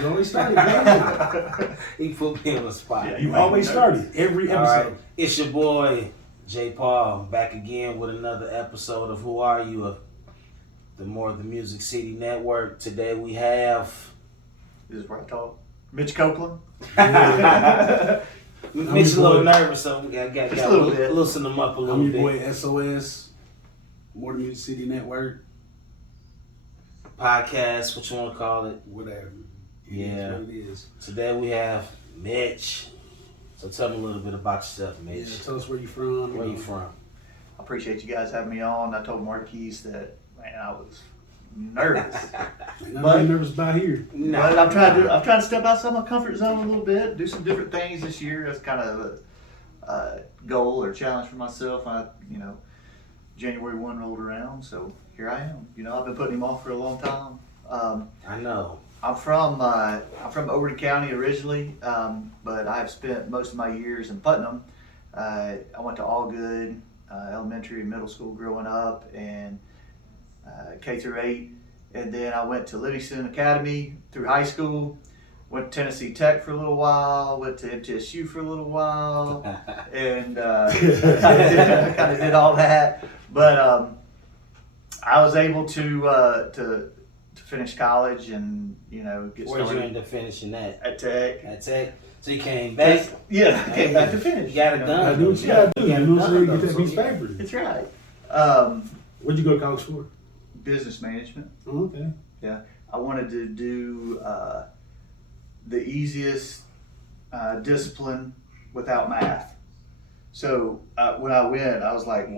You always started, man. He put me on the spot. Yeah, you always started every episode. All right, it's your boy J. Paul back again with another episode of Who Are You? Of the More the Music City Network. Today we have. This is where I talk. Mitch Copeland. Mitch a little nervous, so we got to loosen him up a little I'm bit. your boy SOS, More the Music City Network. Podcast, what you want to call it? Whatever. Yeah. What it is. Today we have Mitch. So tell me a little bit about yourself, Mitch. Yeah, tell us where you from. Where you from? I appreciate you guys having me on. I told Marquise that, man, I was nervous. Ain't nothing nervous about here. No. But I'm trying to step outside my comfort zone a little bit, do some different things this year. That's kind of a goal or challenge for myself. January 1 rolled around, so here I am. I've been putting him off for a long time. I know. I'm from Overton County originally, but I have spent most of my years in Putnam. I went to Allgood Elementary and Middle School growing up, and K through 8, and then I went to Livingston Academy through high school. Went to Tennessee Tech for a little while. Went to MTSU for a little while, and I kind of did all that. But I was able to finish college and get started. Where'd you end up finishing that? At Tech. At Tech. So you came back. Yeah, I came back to finish. You got it done. I do what you gotta do. You know what I'm saying? Get that So piece of paper. That's right. What'd you go to college for? Business management. Oh, okay. Yeah, I wanted to do the easiest discipline without math. So when I went, I was like,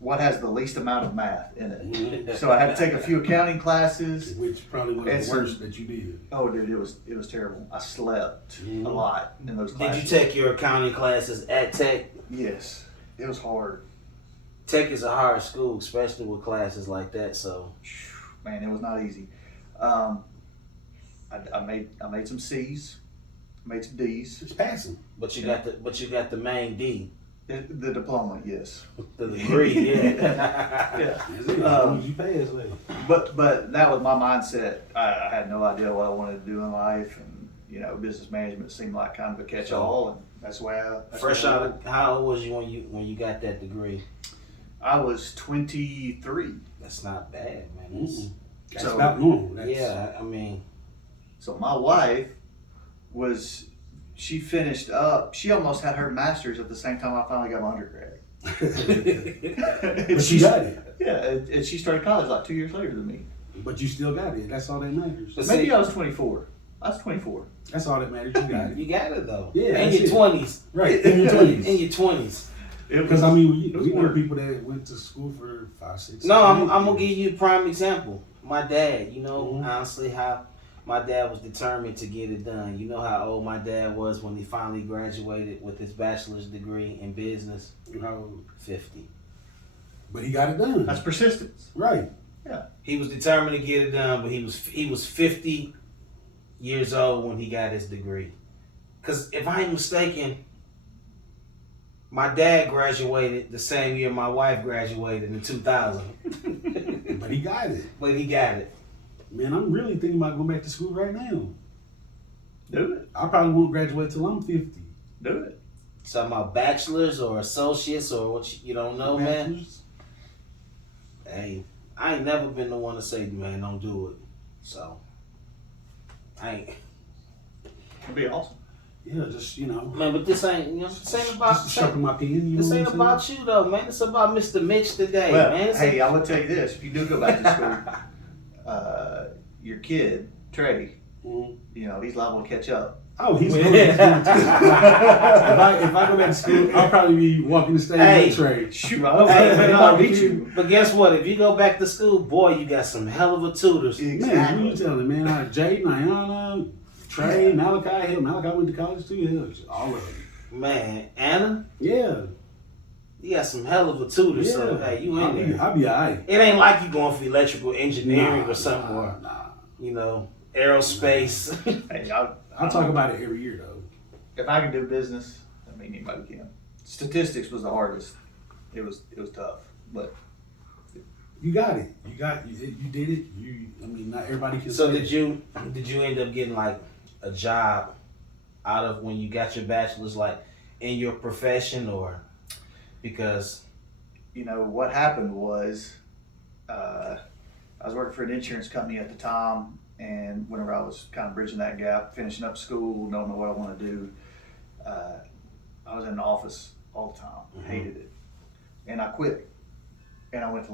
what has the least amount of math in it? So I had to take a few accounting classes. Which probably was the worst that you did. Oh, dude, it was terrible. I slept a lot in those classes. Did you take your accounting classes at Tech? Yes, it was hard. Tech is a hard school, especially with classes like that. So, man, it was not easy. I made some C's, made some D's. It's passing. but you got the main D, The diploma, yes. the degree. Yeah. Yeah. That's it. As long as you pass, like. But that was my mindset. I had no idea what I wanted to do in life, and business management seemed like kind of a catch-all, and that's why Fresh out of, how old was you when you got that degree? I was 23. That's not bad, man. That's So- about normal. That's, Yeah, I mean, So my wife she finished up. She almost had her master's at the same time I finally got my undergrad. But she got it. Yeah, and she started college like 2 years later than me. But you still got it. That's all that matters. But Maybe see- I was 24. I was 24. That's all that matters. You got it. you got it though. Yeah, in that's your it. 20s. Right. In your 20s. In your 20s. Because I mean, we know work. people that went to school for 5, 6. No, 7, I'm 8 gonna years. give you a prime example. My dad, Mhm. honestly, how my dad was determined to get it done. You know how old my dad was when he finally graduated with his bachelor's degree in business? How old? 50. But he got it done. That's persistence. Right. He was determined to get it done, but he was 50 years old when he got his degree. Cause if I ain't mistaken, my dad graduated the same year my wife graduated in 2000. But he got it. But he got it. Man, I'm really thinking about going back to school right now. Do it. I probably won't graduate till I'm 50. Do it. Talking about bachelor's or associates or what you don't know, man. Bachelor's. Hey, I ain't never been the one to say, man, don't do it. So, I ain't. It'd be awesome. Yeah, just, Man, but this ain't, this ain't about, just sharpen my pen. You this know ain't what I'm about you though, man. It's about Mr. Mitch today, Well, man. It's hey, I'm gonna tell you this: if you do go back to school, your kid Trey, saying? he's liable to catch up. Oh, he's going to school too. If I go back to school, I'll probably be walking the stage Hey. with Trey. Shoot, I don't Hey, think no, I'll beat you. But guess what? If you go back to school, boy, you got some hell of a tutors. Man, who you telling, man? Jay, Niana, Trey, Malachi. Hell, Malachi went to college too. Hell, all of them. Man, Anna, Yeah. you got some hell of a tutor. So, hey, you in there. I'll be all right. It ain't like you going for electrical engineering or something, or, Nah. Aerospace. Hey, I'll talk about it every year, though. if I can do business, I mean anybody can. Statistics was the hardest. It was tough, but You got it. You did it. I mean, not everybody can. So say did it. you end up getting like a job out of when you got your bachelor's, like in your profession, or because What happened was, I was working for an insurance company at the time, and whenever I was kind of bridging that gap, finishing up school, don't know what I want to do, I was in the office all the time, hated it, and I quit. And I went to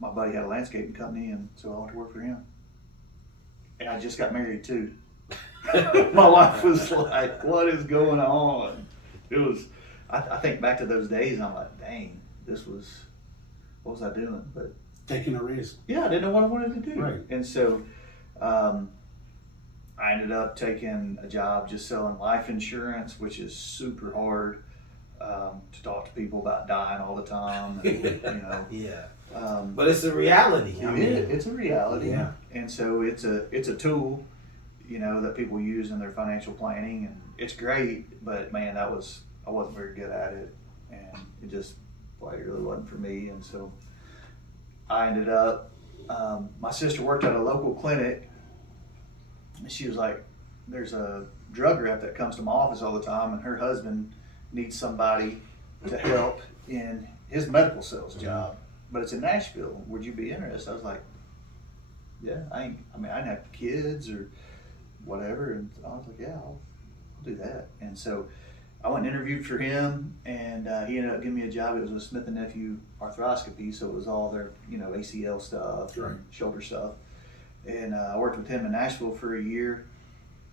my buddy had a landscaping company, and so I went to work for him. And I just got married too. My wife was like, "What is going on?" It was. I think back to those days, and I'm like, "Dang, what was I doing?" But Taking a risk. yeah, I didn't know what I wanted to do. Right. And so, I ended up taking a job just selling life insurance, which is super hard. To talk to people about dying all the time, and, yeah, Um, but it's a reality. it's a reality, Yeah. and so it's a tool, that people use in their financial planning, and it's great. But man, I wasn't very good at it, and it really wasn't for me. And so I ended up. My sister worked at a local clinic, and she was like, "There's a drug rep that comes to my office all the time, and her husband needs somebody to help in his medical sales job, but it's in Nashville. Would you be interested?" I was like, "Yeah, I didn't have kids or whatever," and I was like, "Yeah, I'll do that." And so I went and interviewed for him, and he ended up giving me a job. It was a Smith and Nephew arthroscopy, so it was all their ACL stuff, Right. and shoulder stuff. And I worked with him in Nashville for a year.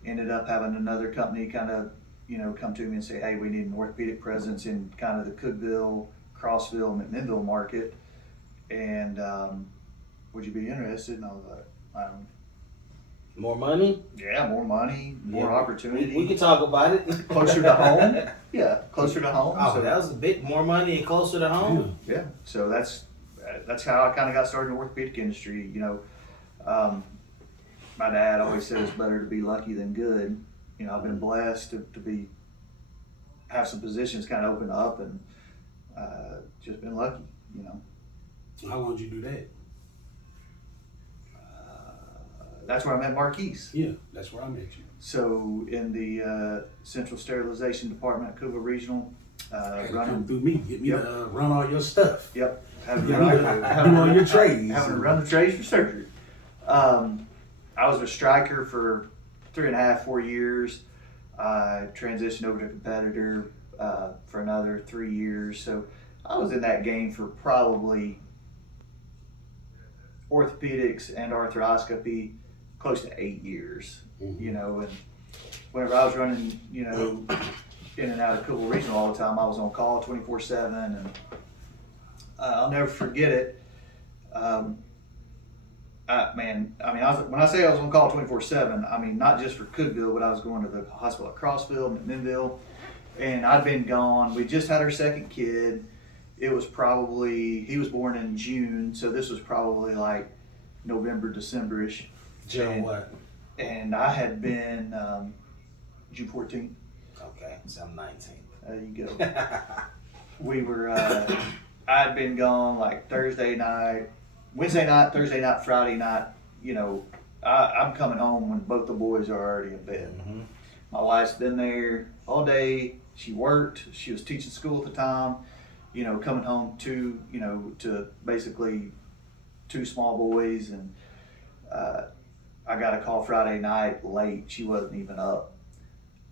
Ended up having another company kind of come to me and say, "Hey, we need an orthopedic presence in kind of the Cookeville, Crossville, McMinnville market, and would you be interested?" And I was like, More money, "Yeah, more money, more Yeah. opportunity, we can talk about it. closer to home." Yeah, closer to home. Oh, So, that was a bit more money and closer to home. yeah, so that's how I kind of got started in the orthopedic industry. My dad always said it's better to be lucky than good. I've been blessed to have some positions kind of open up, and just been lucky. How long did you do that? That's where I met Marquise. Yeah, that's where I met you. So in the Central Sterilization Department at Cuba Regional, Had to come running. through me, get me Yep. to run all your stuff. Yep. Having Do to run, all your trades. having to run the trades for surgery. I was a striker for 3.5, 4 years. I transitioned over to competitor for another 3 years. So I was in that game for probably orthopedics and arthroscopy close to 8 years. Mhm. And whenever I was running, in and out of Cookeville Regional all the time, I was on call 24/7, and I'll never forget it. When I say I was on call 24/7, I mean not just for Cookeville, but I was going to the hospital at Crossville, McMinnville, and I'd been gone. We just had our second kid. It was he was born in June, so this was probably like November, December-ish. June what? And I had been June 14th. Okay, so I'm 19. There you go. We were, I'd been gone like Wednesday night, Thursday night, Friday night. I'm coming home when both the boys are already in bed. Mm-hmm. My wife's been there all day. She worked. She was teaching school at the time. Coming home to basically 2 small boys, and I got a call Friday night late. She wasn't even up.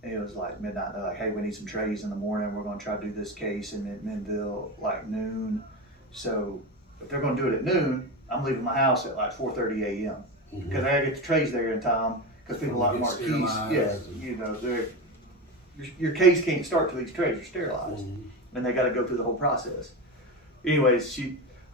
It was like midnight. They're like, "Hey, we need some trays in the morning. We're going to try to do this case in McMinnville like noon." So if they're going to do it at noon, I'm leaving my house at like 4:30 a.m. because I got to get the trays there in time. Because people like Get Marquise, sterilized. your case can't start till these trays are sterilized, Mhm. and they got to go through the whole process. Anyways,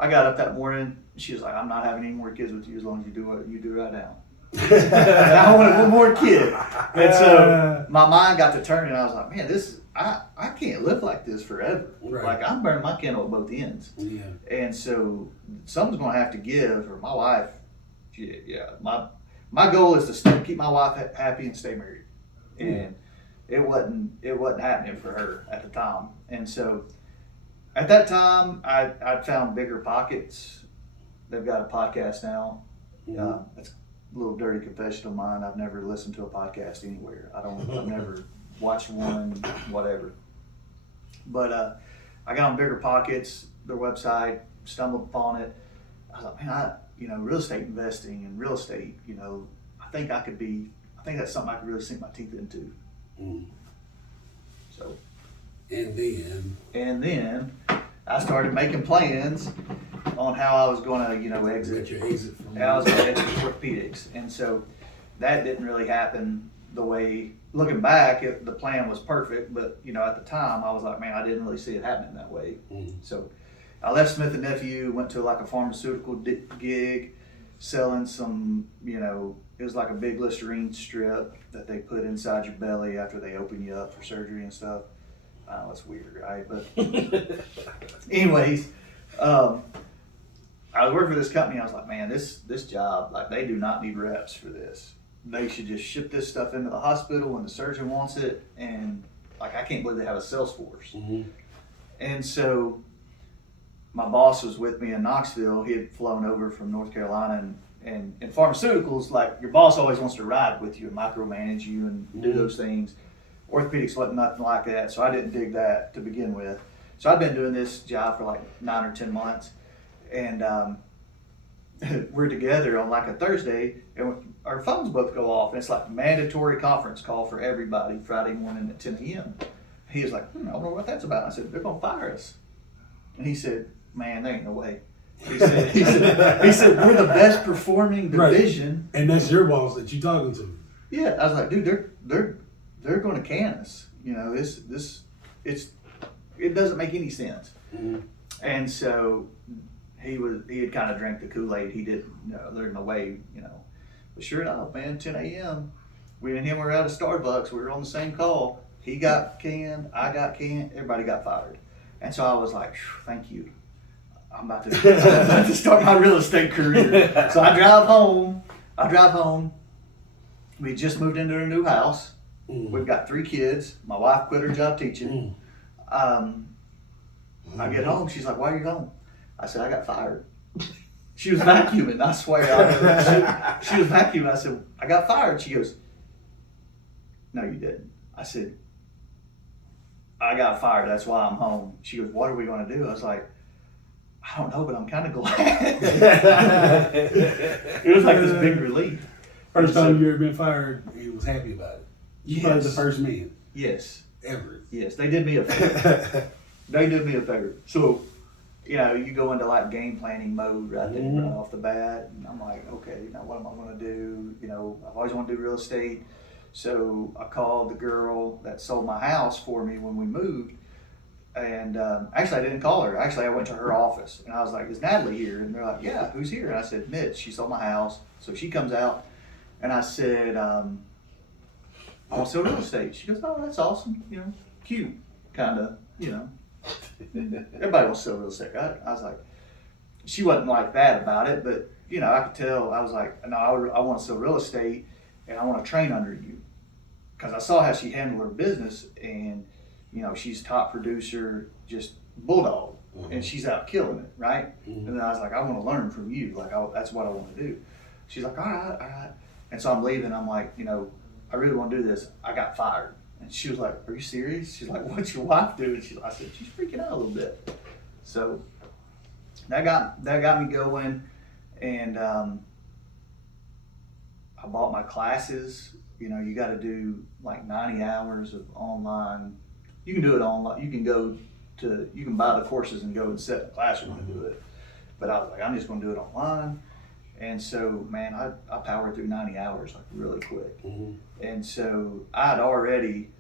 I got up that morning. She was like, "I'm not having any more kids with you as long as you do what you do right now." I wanted one more kid, and so my mind got to turning. And I was like, "Man, I can't live like this forever. Right. Like I'm burning my candle at both ends." Yeah. And so something's going to have to give, or my wife. My goal is to keep my wife happy and stay married, and it wasn't happening for her at the time. And so at that time, I'd found bigger pockets they've got a podcast now. Mhm. It's a little dirty confession of mine. I've never listened to a podcast anywhere. I've never watched one, whatever. But I got on Bigger Pockets, their website, stumbled upon it. I was like, man, real estate investing and real estate, I think that's something I could really sink my teeth into. Mm. So. And then I started making plans on how I was going to, exit. your exit from I was going to exit orthopedics, and so that didn't really happen the way. Looking back, the plan was perfect, but at the time I was like, man, I didn't really see it happening that way. Mm. So I left Smith and Nephew, went to like a pharmaceutical gig, selling some, it was like a big Listerine strip that they put inside your belly after they open you up for surgery and stuff. I know it's weird, right? But anyways, I was working for this company. I was like, man, this job, like, they do not need reps for this. They should just ship this stuff into the hospital when the surgeon wants it. And like, I can't believe they have a sales force. Mm-hmm. And so my boss was with me in Knoxville. He had flown over from North Carolina, and in pharmaceuticals, like, your boss always wants to ride with you and micromanage you and do those things. Orthopedics wasn't nothing like that, so I didn't dig that to begin with. So I'd been doing this job for like 9 or 10 months, and we're together on like a Thursday, and our phones both go off, and it's like mandatory conference call for everybody Friday morning at 10 a.m. He was like, I don't know what that's about. I said, they're gonna fire us. And he said, man, there ain't no way. He said, we're the best performing division. Right. And that's your boss that you talking to. Yeah, I was like, dude, they're going to can us. It doesn't make any sense. Mm-hmm. And so he had kind of drank the Kool-Aid. He didn't, there's no way, But sure enough, man, 10 a.m. We and him were at a Starbucks. We were on the same call. He got canned, I got canned, everybody got fired. And so I was like, thank you. I'm about to start my real estate career. So I drive home. We just moved into a new house. Mm. We've got 3 kids. My wife quit her job teaching. I get home. She's like, why are you home? I said, I got fired. She was vacuuming. I swear. She was vacuuming. I said, I got fired. She goes, no, you didn't. I said, I got fired. That's why I'm home. She goes, what are we going to do? I was like, I don't know, but I'm kind of glad. It was like this big relief. First time you ever been fired, he was happy about it. You probably the first man. Yes. Ever. Yes, they did me a favor. So, you go into like game planning mode right there right off the bat. And I'm like, okay, now what am I going to do? I've always wanted to do real estate. So I called the girl that sold my house for me when we moved. And actually, I didn't call her. Actually, I went to her office and I was like, is Natalie here? And they're like, yeah, who's here? And I said, Mitch, she sold my house. So she comes out and I said, I want to sell real estate. She goes, oh, that's awesome. Cute, kind of, Everybody wants to sell real estate, right? I was like, she wasn't like that about it, but, I could tell. I was like, no, I want to sell real estate and I want to train under you. Because I saw how she handled her business and, she's top producer, just bulldog, and she's out killing it, right? And then I was like, I want to learn from you. Like, that's what I want to do. She's like, all right. And so I'm leaving. I'm like, I really want to do this. I got fired. And she was like, are you serious? She's like, what's your wife doing? I said, she's freaking out a little bit. So that got me going. And I bought my classes. You got to do like 90 hours of online. You can do it online. You can buy the courses and go and sit in the classroom and do it. But I was like, I'm just going to do it online. And so, man, I powered through 90 hours like really quick. And so I'd already,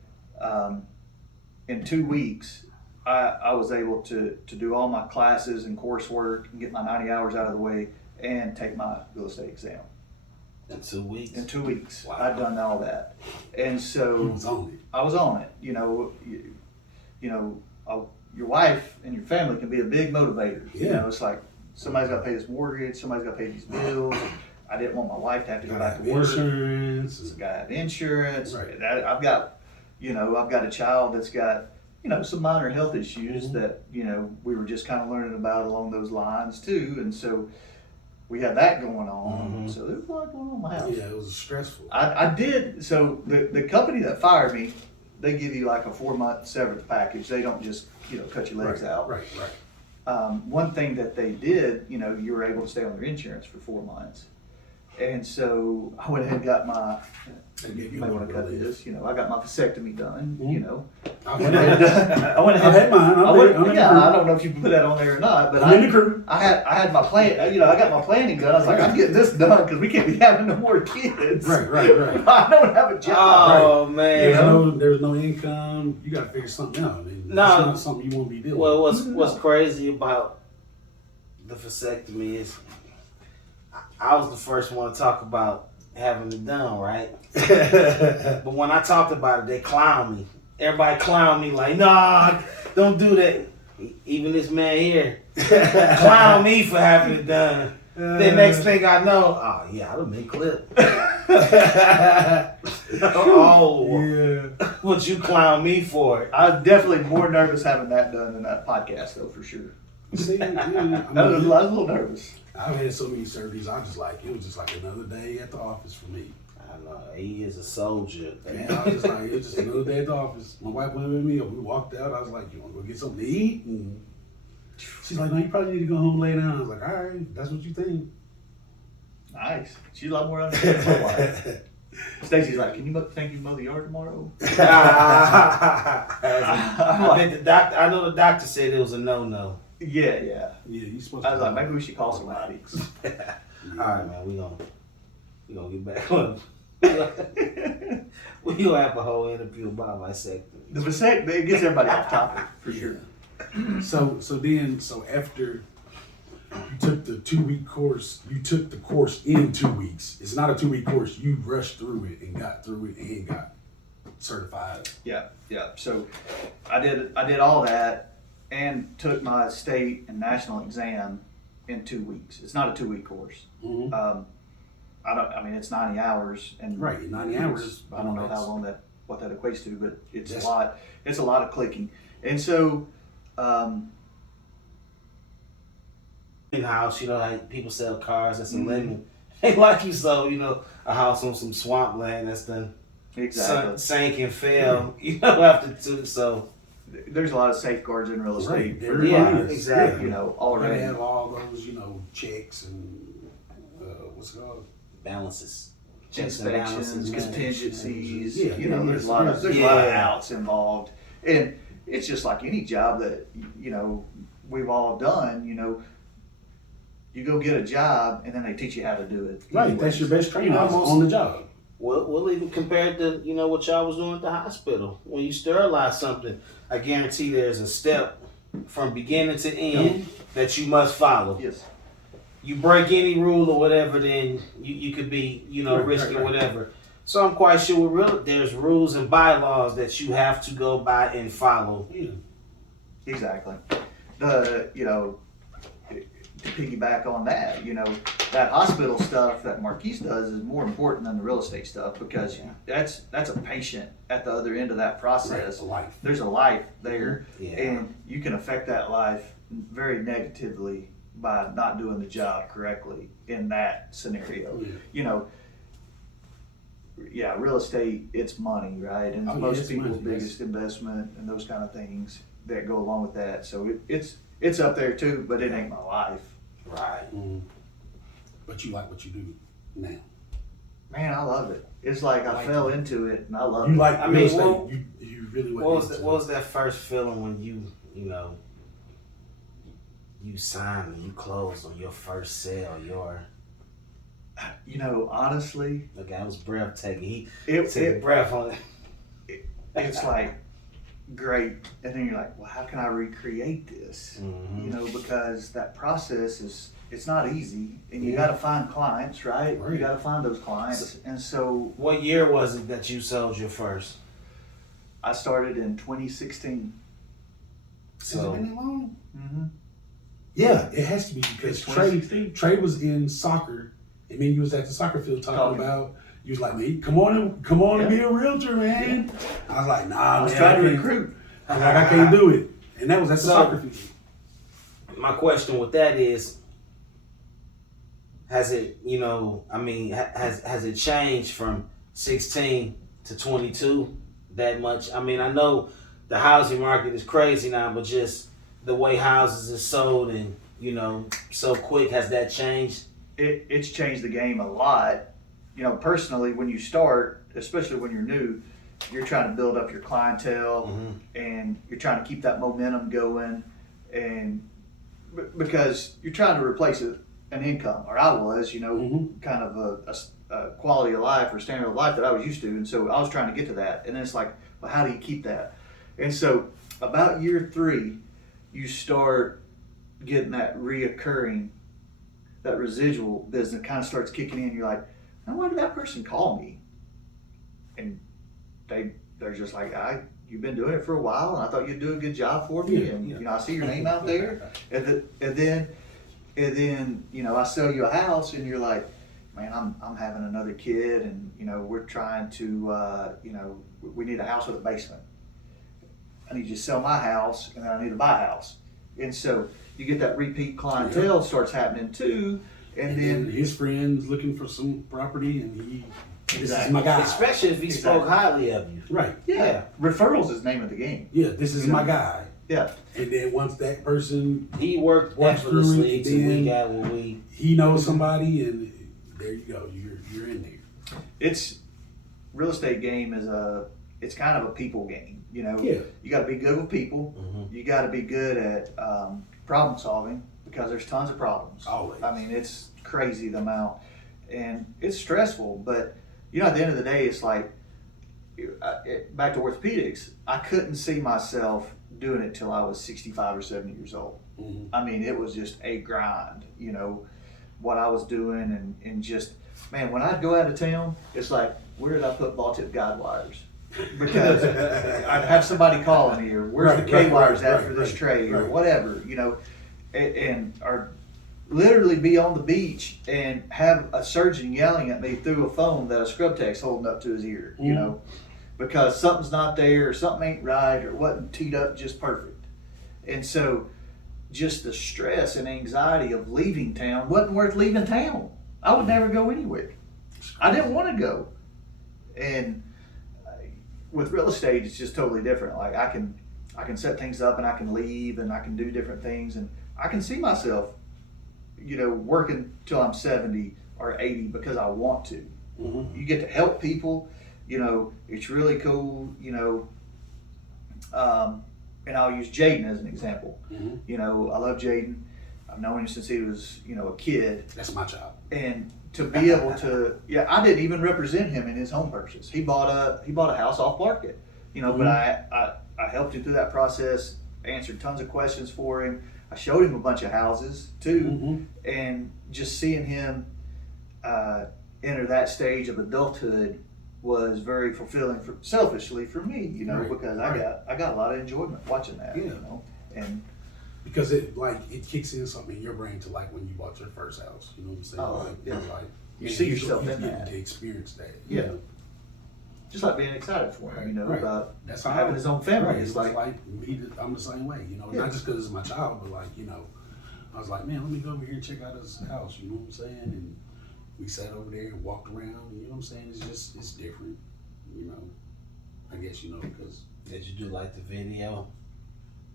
in 2 weeks, I was able to do all my classes and coursework and get my 90 hours out of the way and take my real estate exam. In 2 weeks? In 2 weeks. Wow. I'd done all that. And so I was on it. Your wife and your family can be a big motivator. Yeah. It's like, somebody's got to pay this mortgage, somebody's got to pay these bills. I didn't want my wife to have to go back to work. Insurance. So I got to have insurance. Right. I've got a child that's got, some minor health issues that, we were just kind of learning about along those lines too. And so, we had that going on. So there was a lot going on in my house. Yeah, it was stressful. I did, so the company that fired me, they give you like a 4-month severance package. They don't just, cut your legs out. Right. One thing that they did, you were able to stay on their insurance for 4 months. And so I went ahead and got my, you may want to cut this, I got my vasectomy done, I went ahead. mine. I don't know if you can put that on there or not, but I'm in the crew. I had my plan, I got my planning done. I was like, I'm getting this done because we can't be having no more kids. Right. I don't have a job. Oh man, There's no income. You got to figure something out. And No. it's not something you want to be dealing Well, with. what's crazy about the vasectomy is I was the first one to talk about having it done, right? But when I talked about it, they clowned me. Everybody clowned me like, nah, don't do that. Even this man here clowned me for having it done. The next thing I know, oh yeah, I'd have been clipped. What you clown me for? I was definitely more nervous having that done than that podcast, though, for sure. See, I was a little nervous. I've had so many surgeries. It was just like another day at the office for me. I know, he is a soldier. Man, I was just like, it was just another day at the office. My wife went with me. We walked out. I was like, you want to go get something to eat? And she's like, no, you probably need to go home and lay down. I was like, all right, that's what you think. Nice. She's a lot more understanding than my wife. Stacy's like, can you think you mow the yard tomorrow? I know the doctor said it was a no-no. Yeah. Yeah, you supposed I to. was like, maybe we should call somebody. All right, man, we gonna get back on. We gonna have a whole interview about vasectomy. The vasectomy, it gets everybody off topic, for sure. So after you took the 2-week course, you took the course in 2 weeks. It's not a 2-week course. You rushed through it and got through it and got certified. Yeah. So I did all that and took my state and national exam in 2 weeks. It's not a 2-week course. Mm-hmm. It's 90 hours and 90 hours. I don't know how long what that equates to, but it's a lot. It's a lot of clicking. And so in-house, like people sell cars that's a lemon. Ain't like you sold, a house on some swampland that's done sank and fell, after two. So there's a lot of safeguards in real estate. Right. Exactly. Already have all those, checks and what's it called? Balances. Inspections, contingencies. Yeah, there's a lot of outs involved, and it's just like any job that we've all done. You go get a job, and then they teach you how to do it. Right, anyways. that's your best training on the job. We'll even compare it to what y'all was doing at the hospital. When you sterilize something, I guarantee there's a step from beginning to end that you must follow. Yes. You break any rule or whatever, then you could be, risking whatever. So I'm quite sure there's rules and bylaws that you have to go by and follow. Yeah. Exactly. To piggyback on that, that hospital stuff that Marquise does is more important than the real estate stuff because that's a patient at the other end of that process. Right, There's a life there, Yeah. and you can affect that life very negatively by not doing the job correctly in that scenario. Real estate, it's money, right? And most people's biggest investment and those kind of things that go along with that. So it's up there too, but it ain't my life. Right. Mm-hmm. But you like what you do now. Man, I love it. It's like I fell into it and I love You it. like real estate. You really What was that first feeling when you signed and you closed on your first sale? Honestly, the guy was breathtaking. He it took a breath on it. it's like great, and then you're like, well, how can I recreate this? Mm-hmm. Because that process it's not easy, and you got to find clients, right? You got to find those clients, and so. What year was it that you sold your first? I started in 2016. Has it been that long? Mm-hmm. Yeah, it has to be because Trey was in soccer, and then you was at the soccer field talking about. You was like, man, come on and be a realtor, man. I was like, nah, I was man, trying to recruit. I was like, I can't do it. And that was at the soccer field. My question with that is, has it, you know, I mean, has it changed from 16 to 22 that much? I mean, I know the housing market is crazy now, but just the way houses are sold and, you know, so quick, has that changed? It's changed the game a lot. You know, personally, when you start, especially when you're new, you're trying to build up your clientele, and you're trying to keep that momentum going, and because you're trying to replace an income, or I was, you know, kind of a quality of life or standard of life that I was used to, and so I was trying to get to that, and then it's like, well, how do you keep that? And so about year 3, you start getting that reoccurring, that residual business kind of starts kicking in. You're like, now why did that person call me? And they're just like, you've been doing it for a while, and I thought you'd do a good job for me, and you know, I see your name out there, and then you know, I sell you a house, and you're like, man, I'm having another kid, and you know, we're trying to you know, we need a house with a basement. I need you to sell my house, and then I need to buy a house, and so you get that repeat clientele starts happening too, and then his friends looking for some property, and this Exactly. is my guy. Especially if he spoke highly of you. Right. yeah, referrals is the name of the game. Yeah, this is You know? my guy. Yeah. And then once that person, He worked Walked through effortlessly it, till we then- got what we. he knows somebody, and there you go. You're in there. It's real estate game is it's kind of a people game. You know, Yeah. you got to be good with people. You got to be good at problem solving, because there's tons of problems. Always. I mean, it's crazy the amount, and it's stressful. But you know, at the end of the day, it's like back to orthopedics. I couldn't see myself doing it till I was 65 or 70 years old. I mean, it was just a grind. You know, what I was doing, and just, man, when I'd go out of town, it's like, where did I put ball tip guide wires? Because I'd have somebody calling me, or where's the K wires at for this trade, or whatever, you know, or literally be on the beach and have a surgeon yelling at me through a phone that a scrub tech's holding up to his ear, you know, because something's not there, or something ain't right, or wasn't teed up just perfect. And so just the stress and anxiety of leaving town wasn't worth leaving town. I would never go anywhere. I didn't want to go. And with real estate, it's just totally different. Like I can set things up, and I can leave, and I can do different things, and I can see myself, you know, working till I'm 70 or 80 because I want to. You get to help people, you know, it's really cool, you know. And I'll use Jaden as an example. You know, I love Jaden. I've known him since he was, you know, a kid. That's my job. And to be able to, I didn't even represent him in his home purchase. He bought a house off market, you know, but I helped him through that process, answered tons of questions for him. I showed him a bunch of houses too, and just seeing him enter that stage of adulthood was very fulfilling, selfishly for me, you know, because I got a lot of enjoyment watching that, you know, and because it kicks in something in your brain to like when you bought your first house. You know what I'm saying? Like you see yourself in getting that. to experience that. Yeah. You know? Just like being excited for him, you know, about that's how having his own family. It's like me, I'm the same way, you know. Not just because it's my child, but like, you know, I was like, man, let me go over here and check out his house. You know what I'm saying? And we sat over there and walked around. You know what I'm saying? It's different, you know. I guess, you know, because Did you do like the video?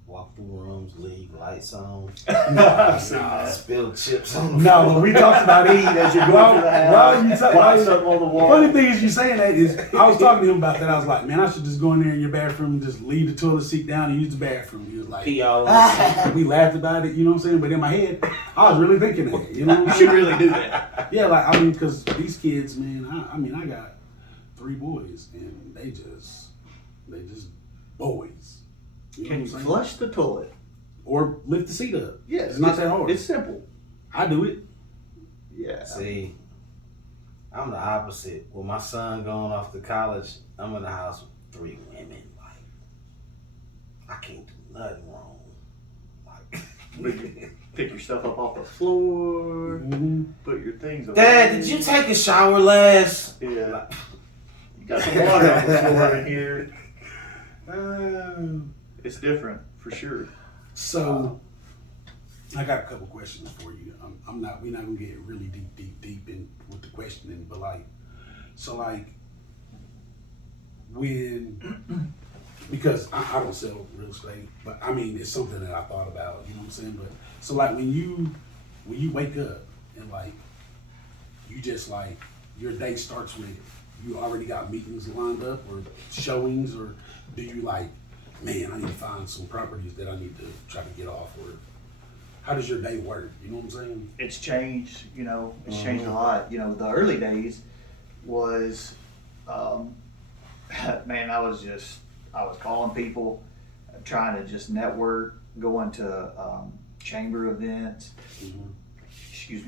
Walk through rooms, leave lights on, spill chips on. No, when we talked about eat as you go through the house. Lights up on the wall. Funny thing is, you saying that is, I was talking to him about that. I was like, man, I should just go in there in your bathroom and just leave the toilet seat down and use the bathroom. He was like, Pee all over. we laughed about it, you know what I'm saying? But in my head, I was really thinking that, you know? You should really do that. Yeah, like, I mean, because these kids, man, I got 3 boys, and they just boys. You know Can what you I'm saying? flush the toilet? Or lift the seat up. Yeah, It's not that hard. It's simple. I do it. Yeah. See, I'm the opposite. With my son going off to college, I'm in the house with 3 women. Like, I can't do nothing wrong. Like, Pick your stuff up off the floor. Put your things away. Dad, did you take a shower last? Yeah. You got some water on the floor in here. It's different, for sure. So, I got a couple questions for you. We're not gonna get really deep in with the questioning, but like, so like, when, because I don't sell real estate, but I mean, it's something that I thought about, you know what I'm saying? But, so like, when you wake up and like, you just like, your day starts with, you already got meetings lined up or showings, or do you like, man, I need to find some properties that I need to try to get off, or how does your day work? You know what I'm saying? It's changed, it's changed a lot. The early days was, man, I was calling people, trying to just network, going to chamber events,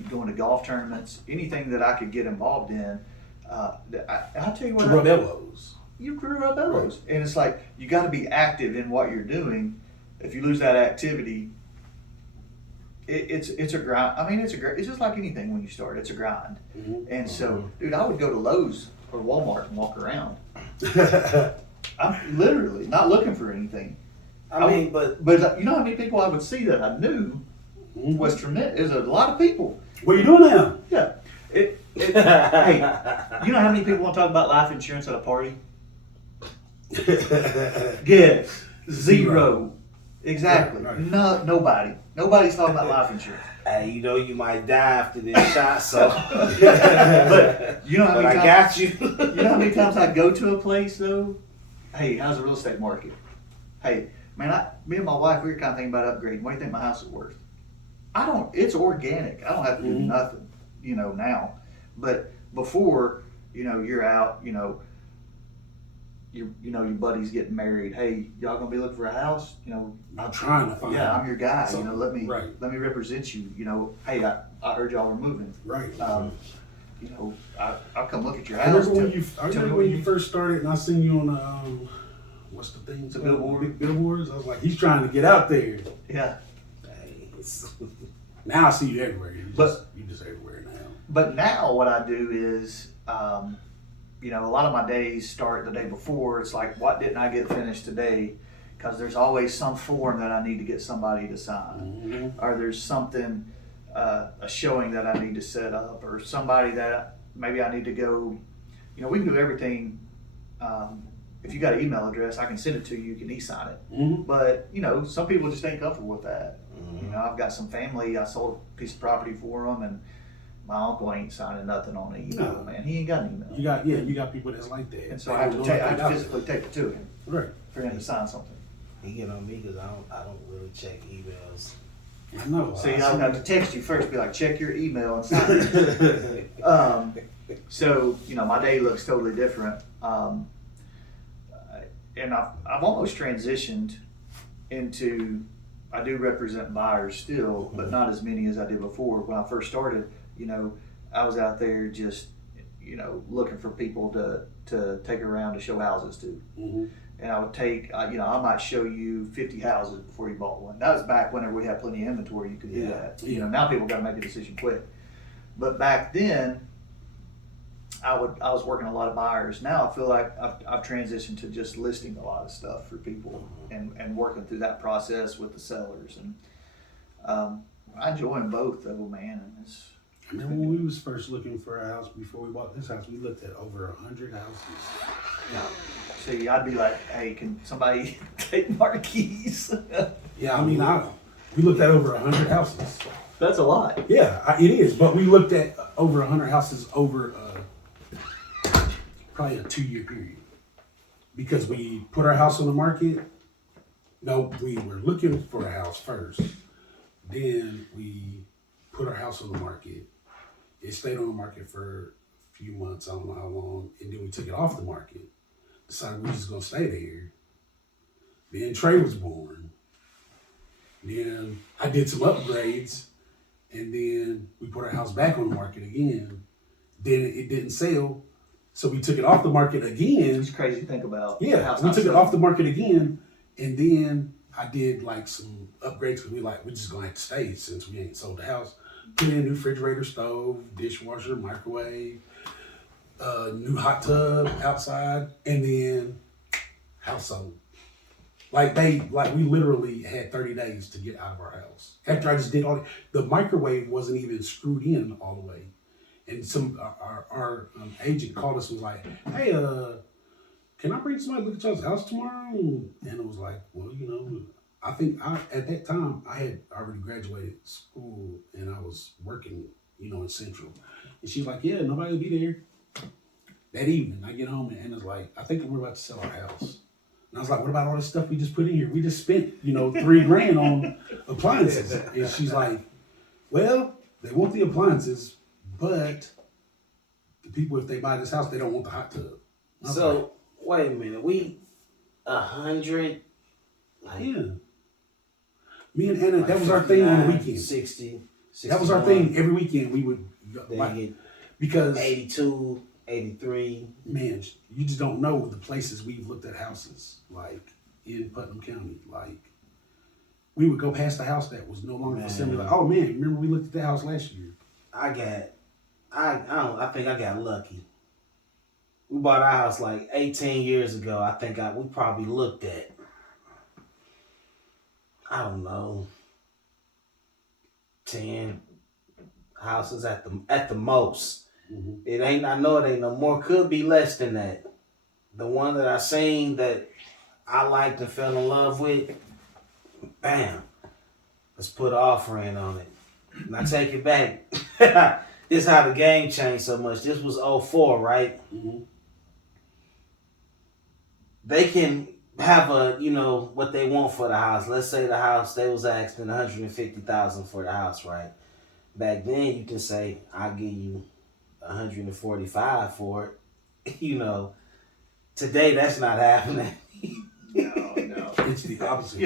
going to golf tournaments, anything that I could get involved in. I'll tell you what. Rub elbows. You rub elbows. Right. And it's like, you got to be active in what you're doing. If you lose that activity, it's a grind. I mean, it's just like anything when you start, it's a grind. And so, dude, I would go to Lowe's or Walmart and walk around. I'm literally not looking for anything. But you know how many people I would see that I knew was tremendous? There's a lot of people. What are you doing now? Yeah. Hey, you know how many people want to talk about life insurance at a party? Yes, zero. Exactly. Right. No, nobody. Nobody's talking about life insurance. Hey, you might die after this shot, so. But you know how many times I got you. You know how many times I go to a place though? Hey, how's the real estate market? Hey, man, me and my wife, we were kind of thinking about upgrading. What do you think my house is worth? It's organic. I don't have to do nothing, now. But before, you're out, your buddy's getting married. Hey, y'all gonna be looking for a house? I'm trying to find. Yeah, I'm your guy. So, let me represent you. Hey, I heard y'all were moving. Right. I'll come look at your I house. remember when you first started, and I seen you on what's the thing? The billboard. Big billboards. I was like, he's trying to get out there. Yeah. Now I see you everywhere. You just everywhere now. But now what I do is, a lot of my days start the day before. It's like, what didn't I get finished today? Because there's always some form that I need to get somebody to sign, or there's something, a showing that I need to set up, or somebody that maybe I need to go. We can do everything. If you got an email address, I can send it to you. You can e-sign it. But some people just ain't comfortable with that. I've got some family. I sold a piece of property for them, and my uncle ain't signing nothing on an email. Man, he ain't got an email. You got people that's like that. And so I have to physically take it to him, right, for him to sign something. He get on me because I don't really check emails. I know. See, I'll have to text you first, be like, check your email and sign it. So my day looks totally different. And I've almost transitioned into, I do represent buyers still, but not as many as I did before. When I first started, I was out there just, looking for people to take around to show houses to. And I would take, I might show you 50 houses before you bought one. That was back whenever we had plenty of inventory, you could do that. Now people got to make a decision quick. But back then, I was working a lot of buyers. Now I feel like I've transitioned to just listing a lot of stuff for people and working through that process with the sellers. And I enjoy them both though, man. I remember when we was first looking for a house before we bought this house, we looked at over 100 houses. Yeah. See, I'd be like, hey, can somebody take my keys? Yeah, I mean, we looked at over 100 houses. That's a lot. Yeah, it is. But we looked at over 100 houses over probably a 2-year period. Because we put our house on the market. No, we were looking for a house first. Then we put our house on the market. It stayed on the market for a few months, I don't know how long. And then we took it off the market. Decided we were just going to stay there. Then Trey was born. Then I did some upgrades. And then we put our house back on the market again. Then it didn't sell. So we took it off the market again. It's crazy to think about. Yeah, we took it off the market again. And then I did like some upgrades because we're just going to have to stay since we ain't sold the house. Put in a new refrigerator, stove, dishwasher, microwave, new hot tub outside, and then house sold. Like we literally had 30 days to get out of our house. After I just did the microwave wasn't even screwed in all the way. And our agent called us and was like, hey, can I bring somebody to look at y'all's house tomorrow? And it was like, well, I think at that time I had already graduated school and I was working, in Central. And she's like, yeah, nobody will be there. That evening, I get home and it's like, I think we're about to sell our house. And I was like, what about all this stuff we just put in here? We just spent, $3,000 on appliances. And she's like, well, they want the appliances, but the people, if they buy this house, they don't want the hot tub. So, wait a minute. 100? Yeah. Me and Anna, that was our thing on the weekend. 60. That was our thing. Every weekend we would, because 82, 83. Man, you just don't know the places we've looked at houses, like in Putnam County. Like, we would go past the house that was no longer for sale. Like, oh man, remember we looked at that house last year? I think I got lucky. We bought our house like 18 years ago. I think we probably looked at, I don't know, 10 houses at the most. Mm-hmm. I know it ain't no more. Could be less than that. The one that I seen that I liked and fell in love with, bam, let's put an offer in on it. And I take it back. This is how the game changed so much. This was 04, right? Mm-hmm. They can have what they want for the house. Let's say the house, they was asking $150,000 for the house, right? Back then you can say, I'll give you $145 for it. Today that's not happening. No. It's the opposite.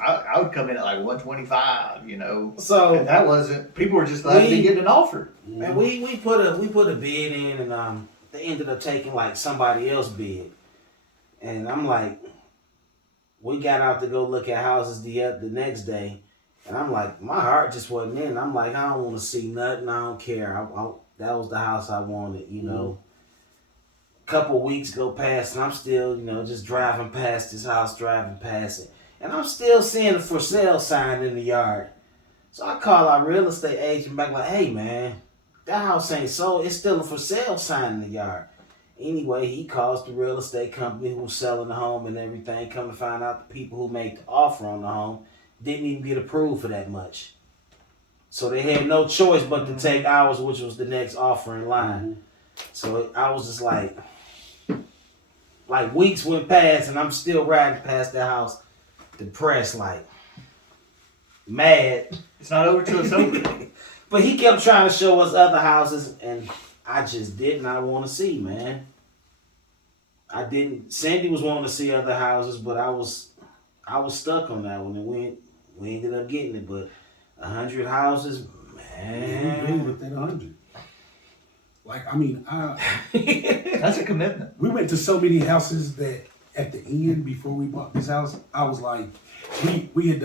I would come in at like 125, So and that wasn't. People were just glad to be getting an offer. And we put a bid in, and they ended up taking like somebody else's bid, and I'm like, we got out to go look at houses the next day, and I'm like, my heart just wasn't in. I'm like, I don't want to see nothing. I don't care. That was the house I wanted. Couple weeks go past, and I'm still just driving past this house, driving past it. And I'm still seeing a for sale sign in the yard. So I call our real estate agent back like, hey man, that house ain't sold. It's still a for sale sign in the yard. Anyway, he calls the real estate company who was selling the home and everything. Come to find out the people who made the offer on the home didn't even get approved for that much. So they had no choice but to take ours, which was the next offer in line. Mm-hmm. So I was just like weeks went past and I'm still riding past that house. Depressed, mad. It's not over till it's over. But he kept trying to show us other houses, and I just did not want to see, man. I didn't. Sandy was wanting to see other houses, but I was stuck on that one, and we ended up getting it. But 100 houses, man. We been with that 100. That's a commitment. We went to so many houses that at the end, before we bought this house, I was like, we had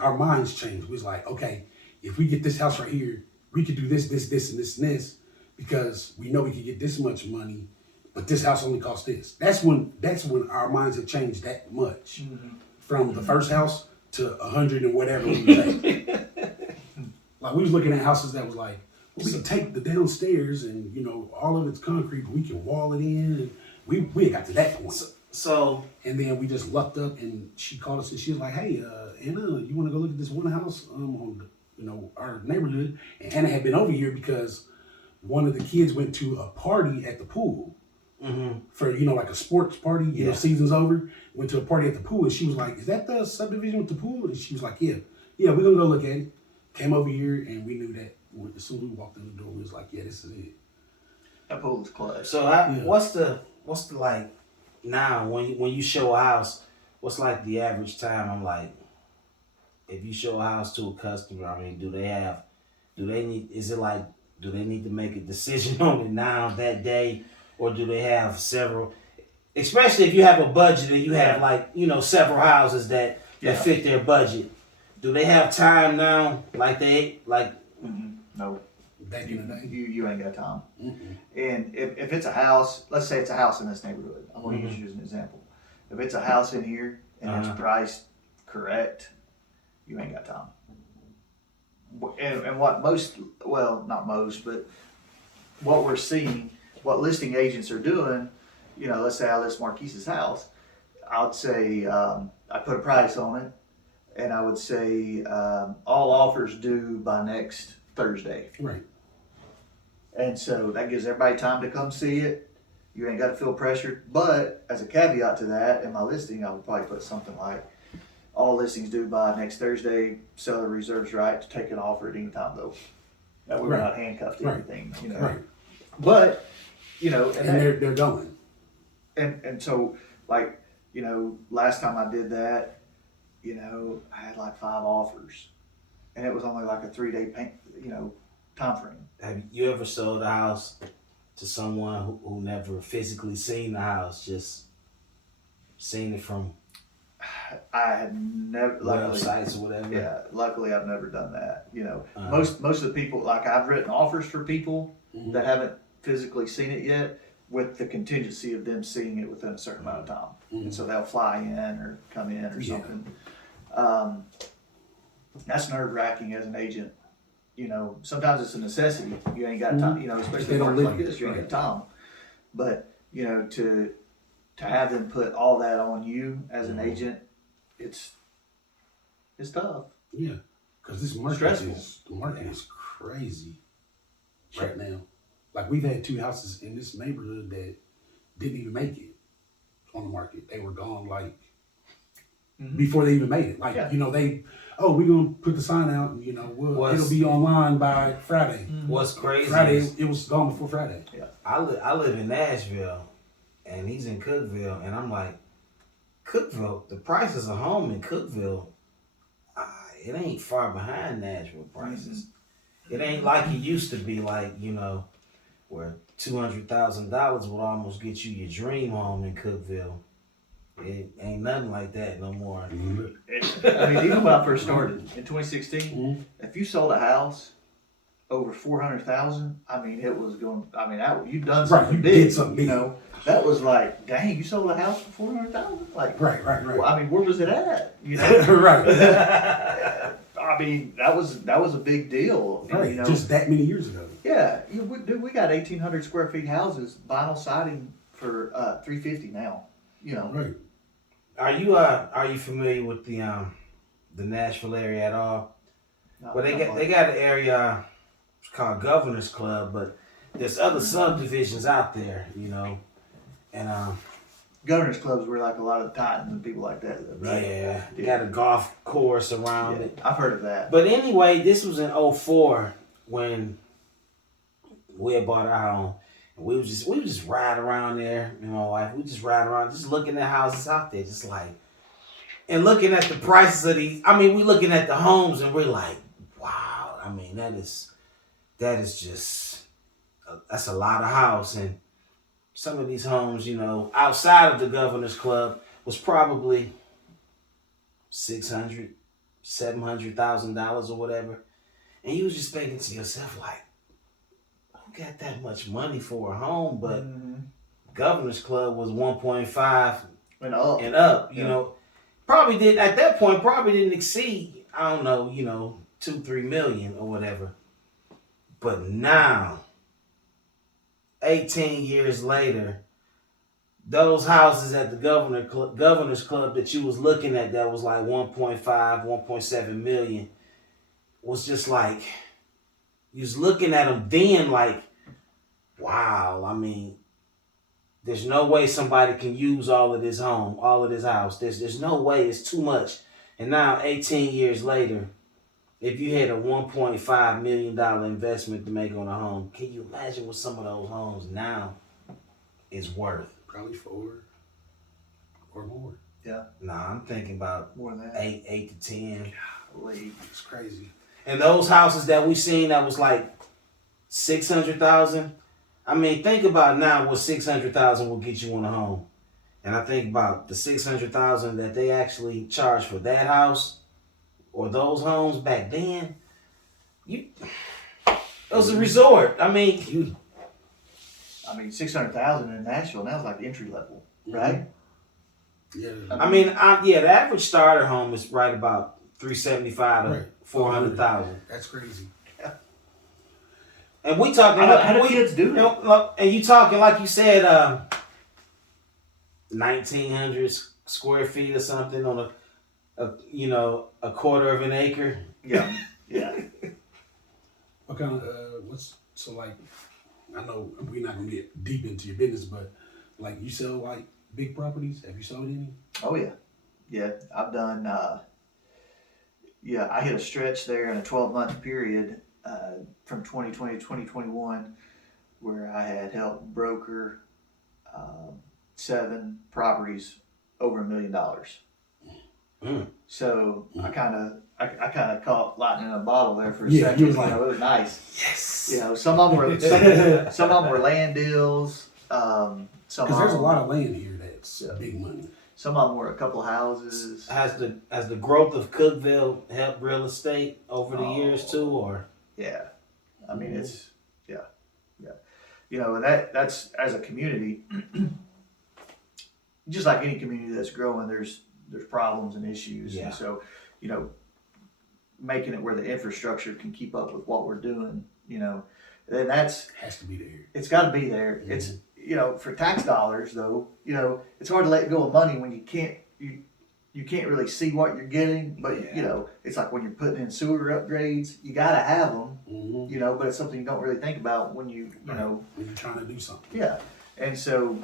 our minds changed. We was like, okay, if we get this house right here, we could do this, this, and this, because we know we could get this much money, but this house only costs this. That's when our minds had changed that much. Mm-hmm. From the first house to 100 and whatever we was like we was looking at houses that was like, well, we can take the downstairs and all of it's concrete, but we can wall it in, and we got to that point. So and then we just lucked up, and she called us and she was like, hey, Anna, you want to go look at this one house on our neighborhood? And Anna had been over here because one of the kids went to a party at the pool. Mm-hmm. For like a sports party, season's over. Went to a party at the pool, and she was like, "Is that the subdivision with the pool?" And she was like, "Yeah, we're gonna go look at it." Came over here, and we knew that as soon as we walked in the door, we was like, "Yeah, this is it." That pool is clutch. So what's the like now when you show a house? What's like the average time? I'm like, if you show a house to a customer, I mean, do they need to make a decision on it now that day? Or do they have several, especially if you have a budget and you have several houses that fit their budget. Do they have time now No. Back in the day? You ain't got time. Mm-hmm. And if it's a house, let's say it's a house in this neighborhood. I'm going to use you as an example. If it's a house in here and Uh-huh. it's priced correct, you ain't got time. And what most, well, not most, but what we're seeing, what listing agents are doing, you know, let's say I list Marquise's house, I would say, I put a price on it, and I would say, all offers due by next Thursday. Right. And so that gives everybody time to come see it. You ain't got to feel pressured. But as a caveat to that, in my listing, I would probably put something like, all listings due by next Thursday, seller reserves right to take an offer at any time though. That way we're Right. not handcuffed to Right. anything, you know. Right. But, you know, And they're going. and so, like, you know, last time I did that, you know, I had like 5 offers, and it was only like a 3-day time frame. Have you ever sold a house to someone who never physically seen the house, just seen it from I had never, luckily, websites or whatever? yeah, luckily I've never done that. You know, Uh-huh. most of the people, like I've written offers for people Mhm. that haven't physically seen it yet, with the contingency of them seeing it within a certain amount of time. Mhm. And so they'll fly in or come in or Yeah. something. That's nerve wracking as an agent. You know, sometimes it's a necessity. You ain't got time, you know, They especially don't markets live like here, this, you ain't right. got time. But, you know, to have them put all that on you as an Mhm. agent, it's tough. Yeah. Because this market Stressful. is crazy right now. Like we've had 2 houses in this neighborhood that didn't even make it on the market. They were gone like Mhm. before they even made it. Like, Yeah. you know, we're gonna put the sign out and, you know, it'll be online by Friday. What's crazy Friday, is it was gone before Friday. I live in Nashville, and he's in Cookeville, and I'm like, Cookeville, the prices of home in Cookeville, it ain't far behind Nashville prices. It ain't like it used to be, like, you know, where $200,000 would almost get you your dream home in Cookeville. It ain't nothing like that no more. I mean, even when I first started in 2016, Mhm. if you sold a house over 400,000, I mean, it was going. I mean, you've done Right, something you big. did something you big. know, that was like, dang, you sold a house for 400,000. Like, Right. well, I mean, where was it at? You know, Right. I mean, that was a big deal. And, Right. you know, Just that many years ago. yeah, we got 1,800 square feet houses, vinyl siding for $350 now. You know, Right. Are you familiar with the Nashville area at all? not- Well, not they much. got an area it's called Governor's Club, but there's other subdivisions out there, you know, and Governor's clubs were like a lot of the Titans and people like that, right? yeah, they got a golf course around Yeah, it. I've heard of that. But anyway, this was in 04 when we had bought our home. And we would just ride around there, me and my wife. We just ride around, just looking at houses out there, just like, and looking at the prices of these. I mean, we looking at the homes and we're like, wow. I mean, that is just that's a lot of house. And some of these homes, you know, outside of the Governor's Club was probably $600,000, $700,000 or whatever. And you was just thinking to yourself, like, who got that much money for a home? But Governor's Club was 1.5 And up. and up, you Yeah. know. Probably didn't exceed, I don't know, you know, 2-3 million or whatever. But now, 18 years later, those houses at the Governor's Club that you was looking at that was like 1.5, 1.7 million was just like, you was looking at them then like, wow, I mean, there's no way somebody can use all of this house. There's no way, it's too much. And now 18 years later, if you had a $1.5 million investment to make on a home, can you imagine what some of those homes now is worth? Probably 4 or more. Nah, I'm thinking about More than that. 8 to 10. Golly. It's crazy. And those houses that we seen that was like 600,000. I mean, think about now what 600,000 will get you on a home. And I think about the 600,000 that they actually charged for that house or those homes back then. It was a resort. I mean, I mean, 600,000 in Nashville now is like entry level, right? Yeah. I mean, the average starter home is right about 375 to Right. 400,000. That's crazy. And we talking How do kids do that? And you talking like you said, 1,900 square feet or something on a quarter of an acre. Yeah, yeah. What kind of like? I know we're not gonna get deep into your business, but like you sell like big properties. Have you sold any? Oh yeah, yeah. I've done. I hit a stretch there in a 12-month period from 2020 to 2021 where I had helped broker 7 properties over $1 million. Mm. So I kind of caught lightning in a bottle there for a Yeah, second. you was like, it was nice. Yes. Some of them were some of them were land deals. Some because there's a lot of land here that's big money. Some of them were a couple houses. Has the growth of Cookeville helped real estate over the years too, or? Yeah, I mean it's and that's as a community. Just like any community that's growing, there's problems and issues, and so making it where the infrastructure can keep up with what we're doing, then that's has to be there. It's got to be there. Mm-hmm. It's for tax dollars though, it's hard to let go of money when you can't really see what you're getting. But it's like when you're putting in sewer upgrades, you got to have them, mm-hmm. But it's something you don't really think about when you when you're trying to do something. Yeah, and so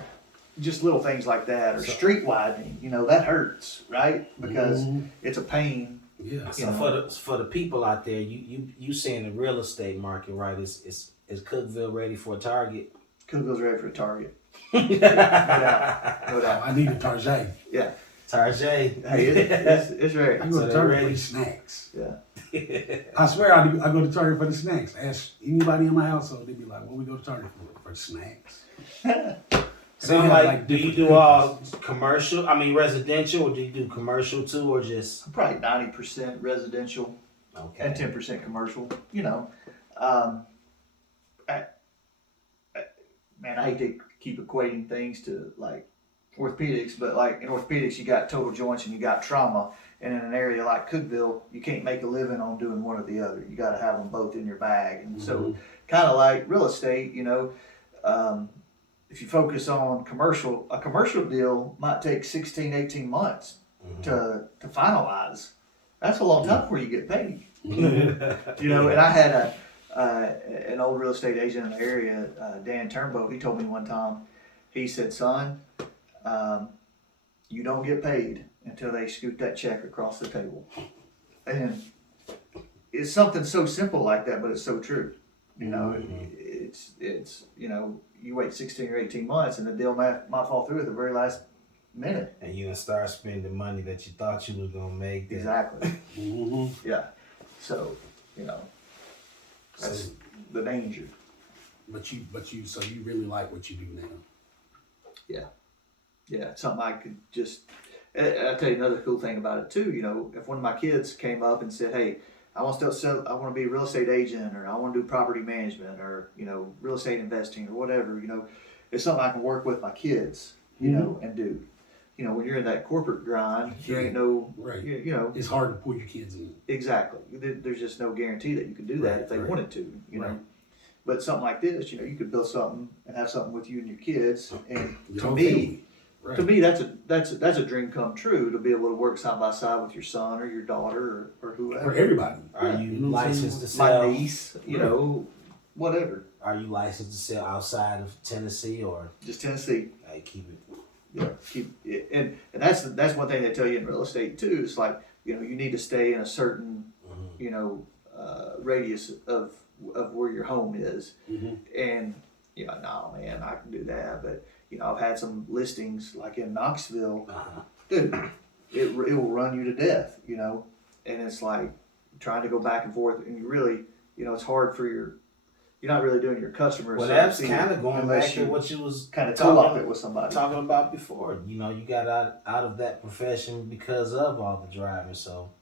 just little things like that, or street widening, that hurts, right? Because it's a pain. Yeah. So for the people out there, you seeing the real estate market, right? Is Cookeville ready for a target? Cookville's ready for a target. No doubt. I need a Target. Yeah. Target. Hey, it's ready. I go to Target for the snacks. Yeah. I swear I go to Target for the snacks. Ask anybody in my household, they'd be like, "What we go to Target for snacks?" So do you do all commercial? I mean, residential, or do you do commercial too, or just probably 90% residential, and 10% commercial? Man, I hate to keep equating things to like orthopedics, but like in orthopedics, you got total joints and you got trauma. And in an area like Cookeville, you can't make a living on doing one or the other. You got to have them both in your bag. And so, kind of like real estate, if you focus on a commercial deal might take 16, 18 months to finalize. That's a long time before you get paid. And I had an old real estate agent in the area, Dan Turnbow. He told me one time, he said, "Son, you don't get paid until they scoot that check across the table." And it's something so simple like that, but it's so true. It's you wait 16 or 18 months and the deal might fall through at the very last minute. And you gonna start spending money that you thought you was gonna make. Exactly. Yeah. So, that's the danger. But you really like what you do now. Yeah. Yeah. It's something I could just, I'll tell you another cool thing about it too. If one of my kids came up and said, "Hey, I want to be a real estate agent, or I want to do property management, or real estate investing, or whatever," it's something I can work with my kids, and do. When you're in that corporate grind, there ain't no, right. It's hard to pull your kids in. Exactly. There's just no guarantee that you could do that if they wanted to, Right. But something like this, you could build something and have something with you and your kids, and to me, that's a dream come true, to be able to work side by side with your son or your daughter or whoever. Or everybody. Are you licensed to sell? My niece, whatever. Are you licensed to sell outside of Tennessee or just Tennessee? I keep it. Yeah, keep it, and that's one thing they tell you in real estate too. It's like you need to stay in a certain radius of where your home is, and no man, I can do that, but. I've had some listings like in Knoxville, dude, it will run you to death, and it's like trying to go back and forth, and you really, it's hard for you're not really doing your customers. Well, that's kind of going back to what you was kind of talking it with somebody talking about before. You got out of that profession because of all the driving. So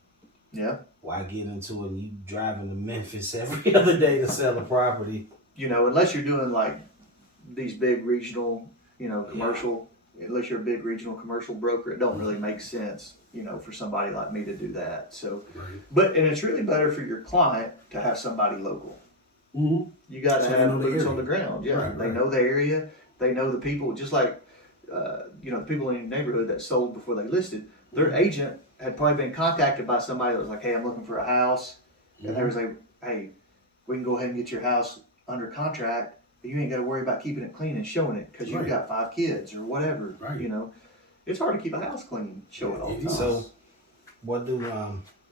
yeah, why get into it? And you driving to Memphis every other day to sell a property. Unless you're doing like these big regional. Commercial unless you're a big regional commercial broker, it don't really make sense, for somebody like me to do that. So, Right. and it's really better for your client to have somebody local. Mm-hmm. You got to So they have know the boots area. on the ground. Yeah, Right, they right. know the area. They know the people. Just like, the people in your neighborhood that sold before they listed. Their agent had probably been contacted by somebody that was like, "Hey, I'm looking for a house," and they was like, "Hey, we can go ahead and get your house under contract, but you ain't got to worry about keeping it clean and showing it because you've Right. got 5 kids or whatever." Right. It's hard to keep a house clean, show it all the time. So, what do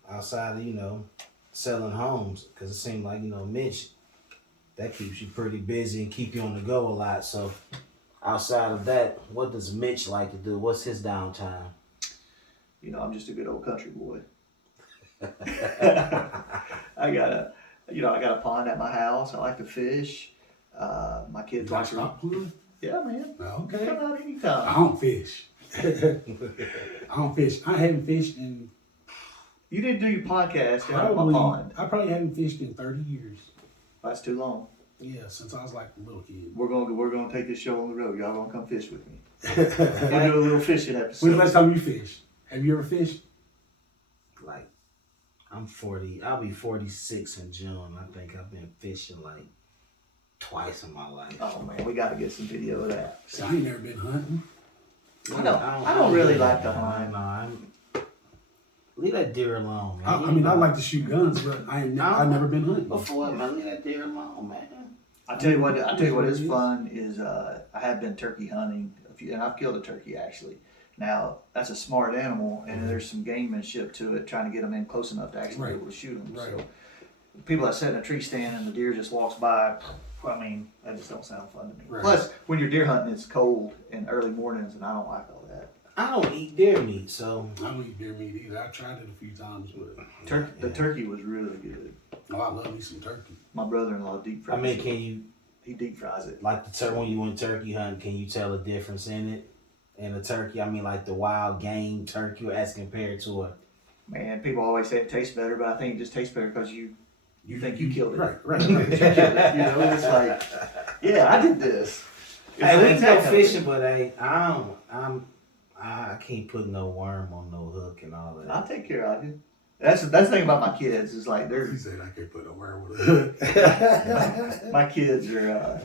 outside of selling homes? Because it seems like Mitch, that keeps you pretty busy and keep you on the go a lot. So, outside of that, what does Mitch like to do? What's his downtime? I'm just a good old country boy. I got a pond at my house. I like to fish. My kids like to. Stop playing? Yeah, man. Okay. Come out anytime. I don't fish. I don't fish. I haven't fished in You didn't do your podcast down at my pond. I probably haven't fished in 30 years. That's too long. Yeah, since I was like a little kid. We're gonna take this show on the road. Y'all gonna come fish with me. We'll do a little fishing episode. When's the last time you fished? Have you ever fished? Like, I'm 40. I'll be 46 in June. I think I've been fishing like twice in my life. Oh man, we gotta get some video of that. See, I ain't never been hunting. I don't really like to hunt. Leave that deer alone, man. I like to shoot guns, but I've never been hunting. Before, man, leave that deer alone, man. I tell you what is fun is I have been turkey hunting and I've killed a turkey actually. Now that's a smart animal and there's some gamemanship to it, trying to get them in close enough to actually be able to shoot them. Right. So people that sit in a tree stand and the deer just walks by, that just don't sound fun to me. Right. Plus, when you're deer hunting, it's cold in early mornings, and I don't like all that. I don't eat deer meat, so. I don't eat deer meat either. I've tried it a few times, but The turkey was really good. I love me some turkey. My brother-in-law deep fries. He deep fries it. Like when you went turkey hunting, can you tell a difference in it? In a turkey, like the wild game turkey as compared to a. Man, people always say it tastes better, but I think it just tastes better because you think you killed it. Right. You killed it. It's like, yeah, I did this. Hey, we can go fishing, but I can't put no worm on no hook and all that. I'll take care of you. That's the thing about my kids is like He said I can't put a worm with a hook. my kids are I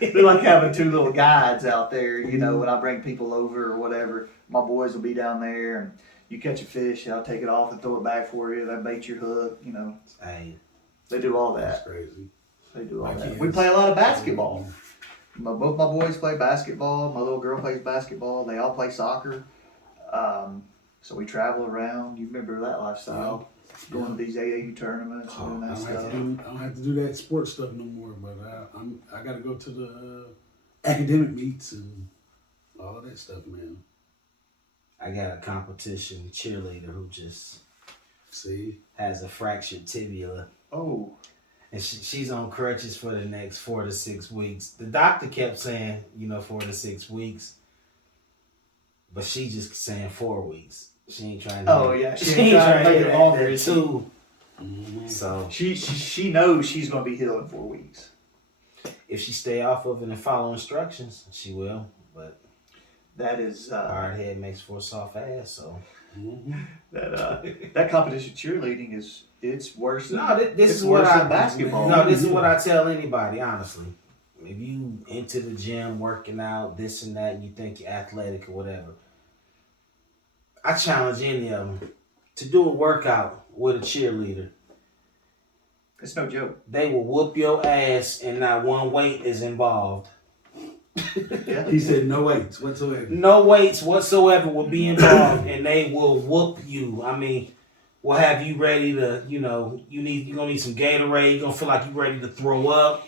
they're like having 2 little guides out there. When I bring people over or whatever, my boys will be down there and you catch a fish, and I'll take it off and throw it back for you. They bait your hook. Hey, They do all That's that. crazy. They do all My that. kids- We play a lot of basketball. Both my boys play basketball. My little girl plays basketball. They all play soccer. So we travel around. You remember that lifestyle? Going to these AAU tournaments, doing that stuff. I don't have to do that sports stuff no more, but I got to go to the academic meets and all of that stuff, man. I got a competition cheerleader who just has a fractured tibia. Oh. And she's on crutches for the next 4 to 6 weeks. The doctor kept saying, 4 to 6 weeks. But she just saying 4 weeks. She ain't trying to. Oh, yeah. She ain't trying to make it longer. That too. Mm-hmm. So she knows she's going to be healed in 4 weeks. if she stay off of it and follow instructions, she will. But that is hard head makes for a soft ass. So that competition cheerleading it's worse than this it's is what worse I than basketball. No, this is what I tell anybody, honestly. If you into the gym, working out, this and that, and you think you're athletic or whatever, I challenge any of them to do a workout with a cheerleader. It's no joke. They will whoop your ass and not one weight is involved. Yeah. He said no weights whatsoever. No weights whatsoever will be involved and they will whoop you. I mean, we'll have you ready to, you're gonna need some Gatorade, you're gonna feel like you're ready to throw up.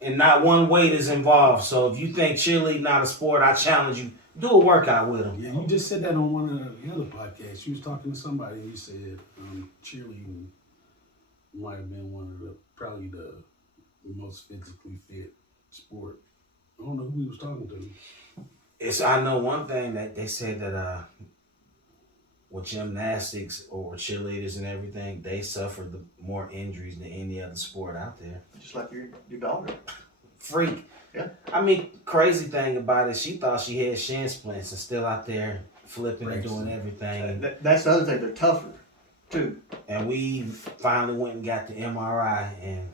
And not one weight is involved. So if you think cheerleading not a sport, I challenge you, do a workout with them. Yeah, you just said that on one of the other podcasts. You was talking to somebody and you said cheerleading might have been probably the most physically fit sport. I don't know who he was talking to. I know one thing that they said that with gymnastics or cheerleaders and everything, they suffer the more injuries than any other sport out there. Just like your daughter. freak. Yeah. I mean, crazy thing about it, she thought she had shin splints and still out there flipping and doing everything. That's the other thing. They're tougher, too. And we finally went and got the MRI, and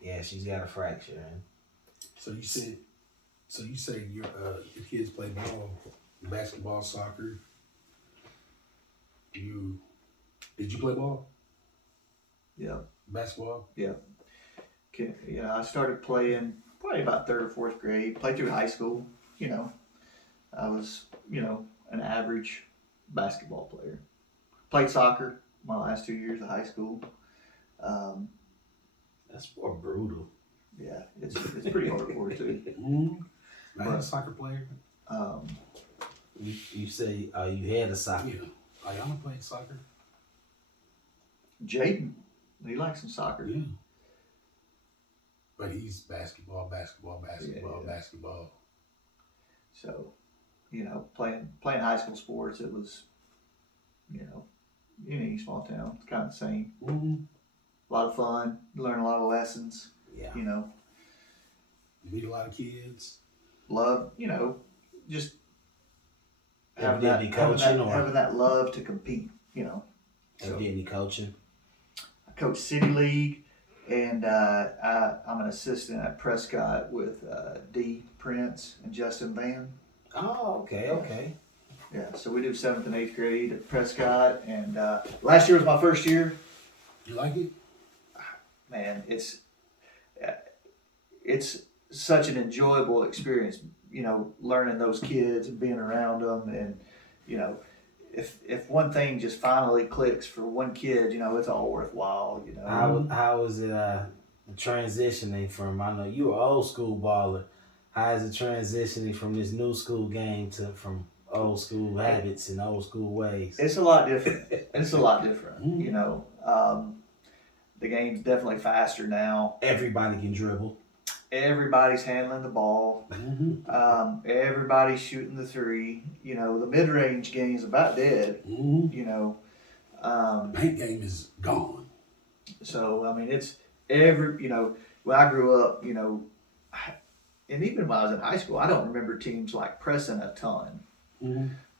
yeah, she's got a fracture. So you say your kids play ball, basketball, soccer. Did you play ball? Yeah. Basketball? Yeah. I started playing probably about 3rd or 4th grade. Played through high school. I was an average basketball player. Played soccer my last 2 years of high school. That's more brutal. Yeah, it's pretty hardcore too. I had a soccer player. You say you had a soccer. Yeah, Ayana played soccer. Jaden, he likes some soccer. Yeah. But he's basketball. Yeah. So, playing high school sports, it was, any small town, it's kind of the same. A lot of fun, learn a lot of lessons. Yeah. Meet a lot of kids. Love, just Having that love to compete. Have you did any coaching? I coach City League, and I'm an assistant at Prescott with D. Prince and Justin Van. Oh, okay. Yeah, so we do 7th and 8th grade at Prescott, and last year was my first year. You like it? Man, it's such an enjoyable experience, learning those kids and being around them, and if one thing just finally clicks for one kid, it's all worthwhile. How is it transitioning from? I know you were old school baller. How is it transitioning from this new school game from old school habits and old school ways? It's a lot different. The game's definitely faster now. Everybody can dribble. Everybody's handling the ball. Everybody's shooting the three. The mid-range game is about dead. Paint game is gone. So, I mean, it's when I grew up, and even when I was in high school, I don't remember teams like pressing a ton.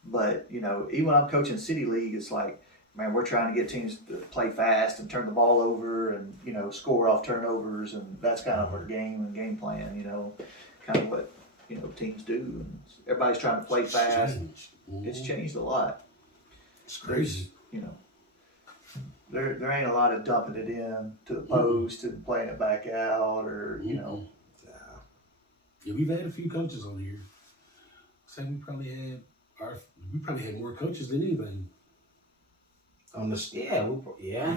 But, even when I'm coaching City League, it's like, man, we're trying to get teams to play fast and turn the ball over and, score off turnovers. And that's kind of our game and game plan, kind of what, teams do. And everybody's trying to play fast. It's changed a lot. It's crazy. There ain't a lot of dumping it in to the post and playing it back out or, Yeah, we've had a few coaches on here. Say we probably had more coaches than anything. If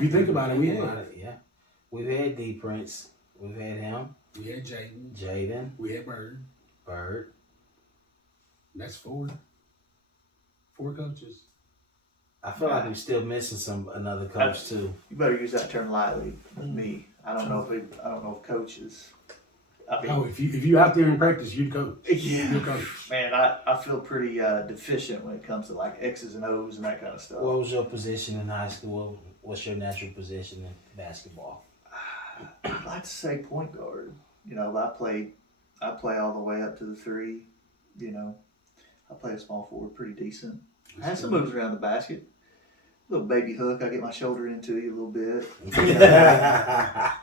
you think about it, we have. We've had D Prince. We've had him. We had Jaden. We had Bird. That's 4 coaches. I feel like we're still missing another coach too. You better use that term lightly with me. I don't know if coaches. If you out there in practice, you'd coach. Yeah. You'd coach. Man, I feel pretty deficient when it comes to like X's and O's and that kind of stuff. What was your position in high school? What's your natural position in basketball? I'd like to say point guard. I play all the way up to the 3. I play a small forward pretty decent. I had some moves around the basket. Little baby hook, I get my shoulder into you a little bit. Yeah,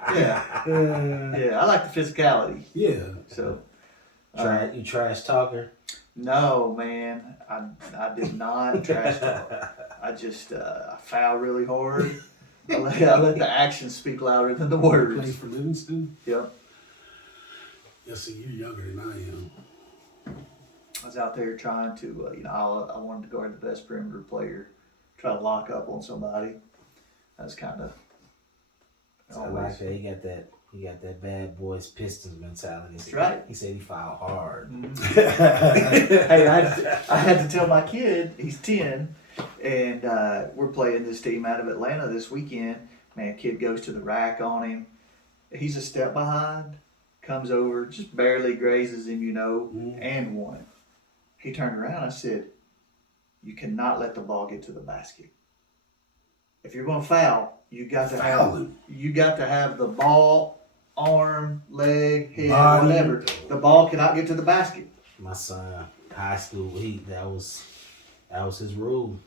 I like the physicality. Yeah. So, you trash talker? No, man, I did not trash talk. I just I foul really hard. I let the actions speak louder than the words. Played for Livingston. Yep. Yeah, see, you're younger than I am. I was out there trying to, I wanted to guard the best perimeter player. Try to lock up on somebody. That's kind of. I like that. He got that bad boys Pistons mentality. That's right. He said he fouled hard. Hey, I had to tell my kid, he's 10, and we're playing this team out of Atlanta this weekend. Man, kid goes to the rack on him. He's a step behind, comes over, just barely grazes him, and one. He turned around. I said, you cannot let the ball get to the basket. If you're going to foul, you got to have the ball arm, leg, head, Body. whatever, the ball cannot get to the basket. My son, high school, that was his rule.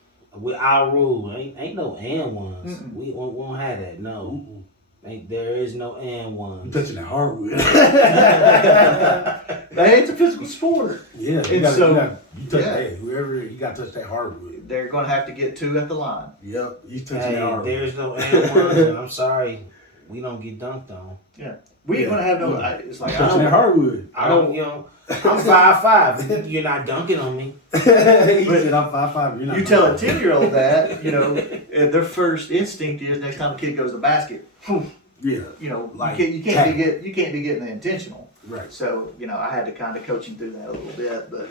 Our rule ain't no and ones. Mm-mm. We won't have that. No, there is no and You ones. touching that hardwood. Hey, it's a physical sport. Yeah, And you touch yeah. that. Whoever you got to touch that hardwood. They're going to have to get 2 at the line. Yep, you touching Hey, that hardwood. there's no and ones. And I'm sorry, we don't get dunked on. We ain't Yeah. going to have no. Yeah. It's like touching that hardwood. I don't, I'm 5'5". You're not dunking on me. He said I'm 5'5". You're not. You tell a 10-year-old that, and their first instinct is next time the kid goes to the basket, Yeah. like Like you can't be getting the intentional. Right. So I had to kind of coach him through that a little bit, but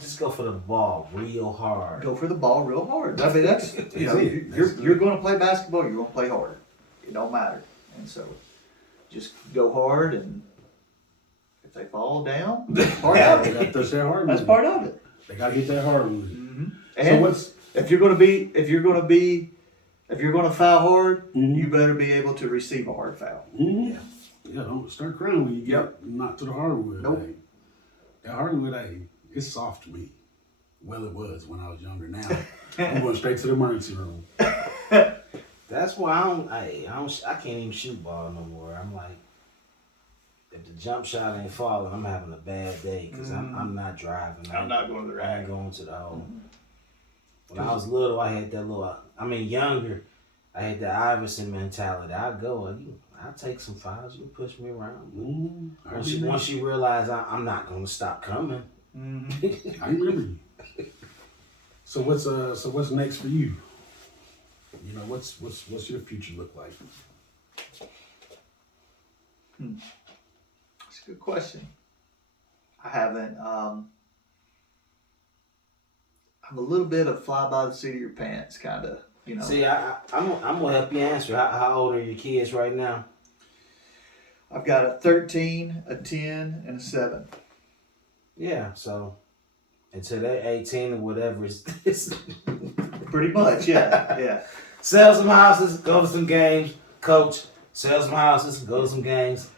Just go for the ball real hard. go for the ball real hard. I mean that's it. you're going to play basketball. You're going to play hard. It don't matter. And so just go hard, and if they fall down, that's part of They it. got to touch that hardwood. That's part of it. They got to get that hardwood. Mm-hmm. So And what's if you're going to foul hard, Mhm. you better be able to receive a hard foul. Yeah, don't start crying when you get knocked to the hardwood. Nope. Like, that hardwood, it's soft to me. Well, it was when I was younger. Now I'm going straight to the emergency room. That's why I can't even shoot ball no more. I'm like, if the jump shot ain't falling, I'm having a bad day because I'm not driving. I'm not going to the I ain't rack. going to the hole. When I was little, I had that younger, I had the Iverson mentality. I'd take some fouls. You push me around. Once you realize I'm not going to stop coming. Mm-hmm. I remember you. So what's next for you? What's your future look like? That's a good question. I haven't. I'm a little bit of fly by the seat of your pants, kind of. See, I'm gonna help you answer. How old are your kids right now? I've got a 13, a 10, and a 7. Yeah, so until they're 18 or whatever, it's Pretty much, yeah. sell some houses, go to some games, coach. Sell some houses, go to some games.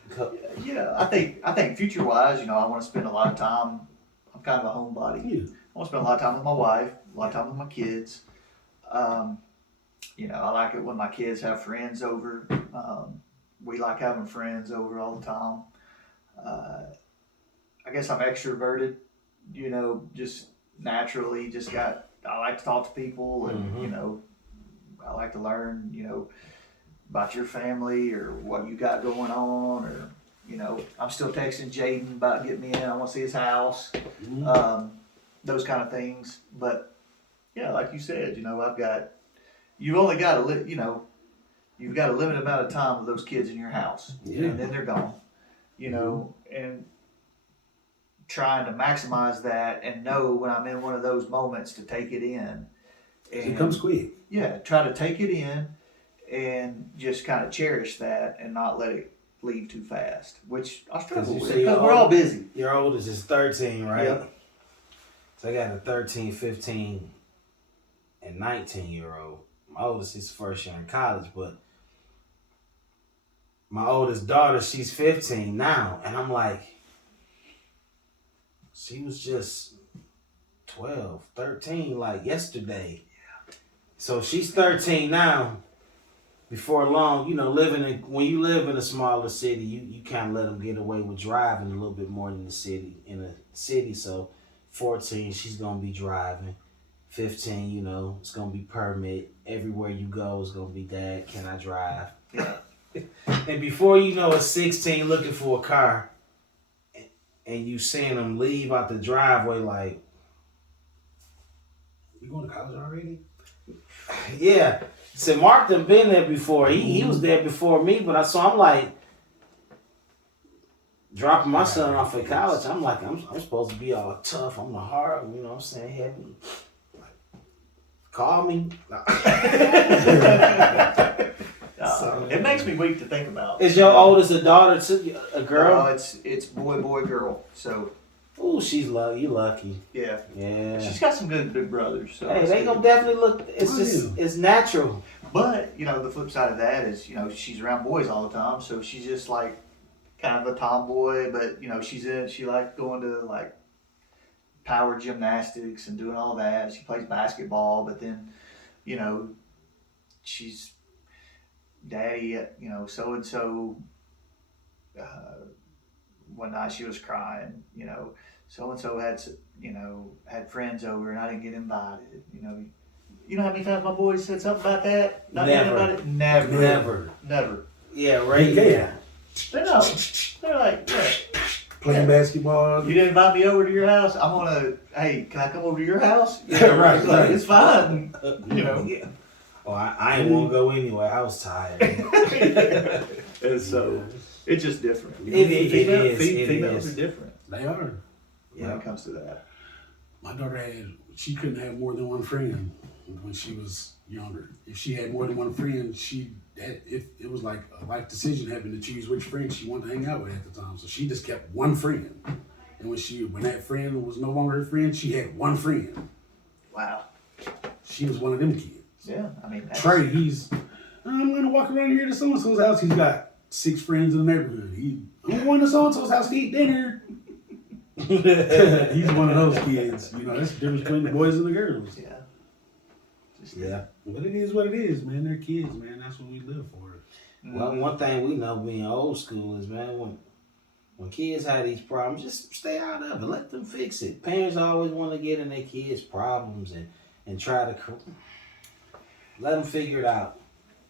Yeah, I think future wise, I want to spend a lot of time. I'm kind of a homebody. Yeah. I want to spend a lot of time with my wife, a lot of time with my kids. I like it when my kids have friends over. We like having friends over all the time. I guess I'm extroverted, just naturally. I like to talk to people, and I like to learn, about your family or what you got going on, or I'm still texting Jaden about getting me in. I want to see his house. Those kind of things. But yeah, like you said, you've only got you've got a limited amount of time with those kids in your house, and then they're gone. And trying to maximize that and know when I'm in one of those moments to take it in. And It comes quick. yeah, try to take it in and just kind of cherish that and not let it leave too fast, which I struggle with because we're all busy. Your oldest is 13, right? Yep. So I got a 13, 15, and 19-year-old. My oldest is first year in college, but my oldest daughter, she's 15 now, and I'm like, she was just 12, 13 like yesterday. So she's 13 now. Before long, when you live in a smaller city, you kind of let them get away with driving a little bit more than in a city. So 14, she's going to be driving. 15, it's going to be permit. Everywhere you go, it's going to be, Dad, can I drive? Yeah. And before you know it, 16 looking for a car. And you seeing them leave out the driveway like, You going to college already? yeah. So Mark done been there before. He was there before me, but I'm like dropping my son off at college. I'm like, I'm supposed to be all tough. I'm the hard, heavy. Call me. It makes me weak to think about. Is your oldest a daughter too? A girl? It's boy, girl. So Ooh, she's lucky. You lucky. yeah. Yeah. She's got some good big brothers. So Hey, they gonna definitely look. It's natural. But, you know, the flip side of that is, you know, she's around boys all the time, so she's just like kind of a tomboy, but, you know, she likes going to like power gymnastics and doing all that. She plays basketball, but then, you know, she's daddy, you know, so and so. One night she was crying, you know, so and so had friends over and I didn't get invited, you know. You know how many times my boys said something about that? Not Never. about it? Never. Yeah, right. Yeah. They know. They're like, yeah. Playing basketball. You didn't invite me over to your house. Hey, can I come over to your house? Yeah, right, It's like, right. it's fine. You know. Yeah. Well, I ain't want to go anyway. I was tired. And so it's just different. It is. Females are different They are. when it comes to that. My daughter she couldn't have more than one friend when she was younger. If she had more than one friend, it was like a life decision having to choose which friend she wanted to hang out with at the time. So she just kept one friend. And when that friend was no longer her friend, she had one friend. Wow. She was one of them kids. Yeah, I mean, Trey, I'm gonna walk around here to so-and-so's house. He's got 6 friends in the neighborhood. I'm going to so-and-so's house to eat dinner. He's one of those kids. You know, that's the difference between the boys and the girls. Yeah. Yeah. But it is what it is, man. They're kids, man. That's what we live for. Well, one thing we know being old school is, man, when kids have these problems, just stay out of it. Let them fix it. Parents always want to get in their kids' problems and try to let them figure it out.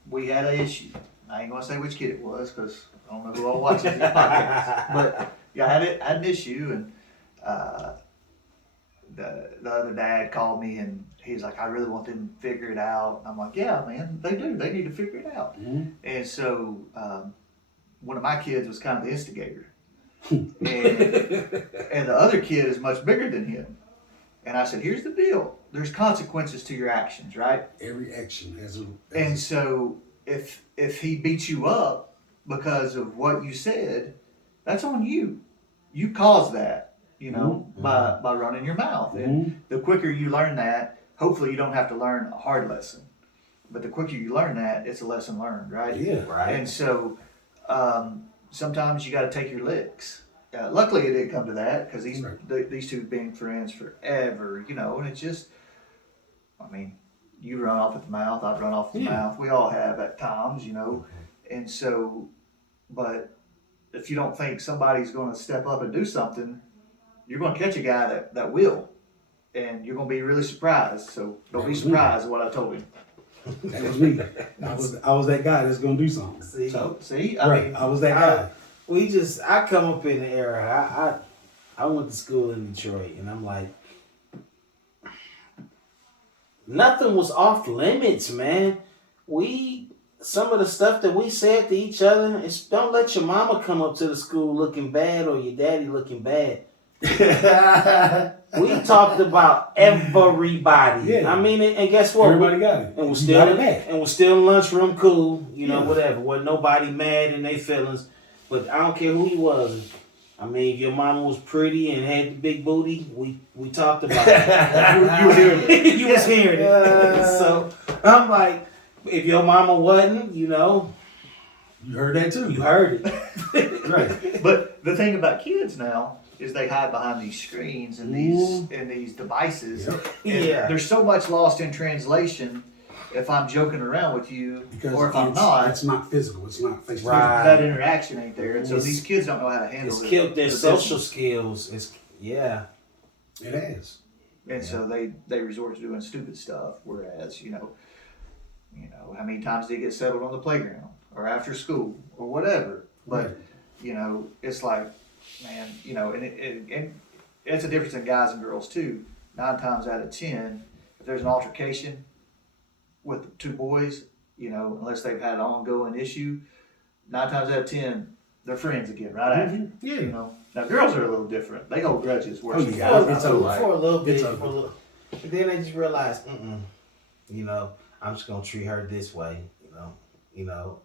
We had an issue. I ain't gonna say which kid it was because I don't know who all watches these podcasts. But yeah, I had an issue, and the other dad called me and he's like, I really want them to figure it out. I'm like, yeah, man, they do. They need to figure it out. Mm-hmm. And so one of my kids was kind of the instigator, and the other kid is much bigger than him. And I said, here's the deal. There's consequences to your actions, right? Every action has a. And so if he beats you up because of what you said, that's on you. You caused that, you know, by running your mouth. And the quicker you learn that, hopefully you don't have to learn a hard lesson. But the quicker you learn that, it's a lesson learned, right? Yeah. Right. And so sometimes you got to take your licks. Luckily, it didn't come to that because these two have been friends forever, you know, and it's just, I mean, you run off at the mouth, I've run off at the mouth. We all have at times, you know. And so, but if you don't think somebody's going to step up and do something, you're going to catch a guy that will. And you're going to be really surprised. So don't be surprised at what I told him. That was me. I was that guy that's going to do something. See, I was that guy. I come up in the era. I went to school in Detroit, and I'm like, nothing was off limits, man. Some of the stuff that we said to each other is, don't let your mama come up to the school looking bad or your daddy looking bad. We talked about everybody. Yeah. I mean, and guess what? Everybody got it. And we're still in lunchroom cool, you know, whatever. Wasn't nobody mad in their feelings. But I don't care who he was. I mean, if your mama was pretty and had the big booty, we talked about it. You was hearing it. You was hearing it. So I'm like, if your mama wasn't, you know. You heard that too. You heard it. Right. But the thing about kids now is they hide behind these screens and these devices. Yep. And there's so much lost in translation if I'm joking around with you or if I'm not. It's not physical. It's not face to face. Right. That interaction ain't there. And so these kids don't know how to handle It's it. killed their social skills. It has. And so they resort to doing stupid stuff. Whereas, you know, how many times they get settled on the playground or after school or whatever. But, you know, it's like, man, you know, and it's a difference in guys and girls too. 9 times out of 10, if there's an altercation with 2 boys, you know, unless they've had an ongoing issue, 9 times out of 10, they're friends again right after. Yeah. You know, now girls are a little different. They hold grudges worse. Oh, yeah. It's all right. For a little bit. It's over. But then they just realize, you know, I'm just gonna treat her this way. You know.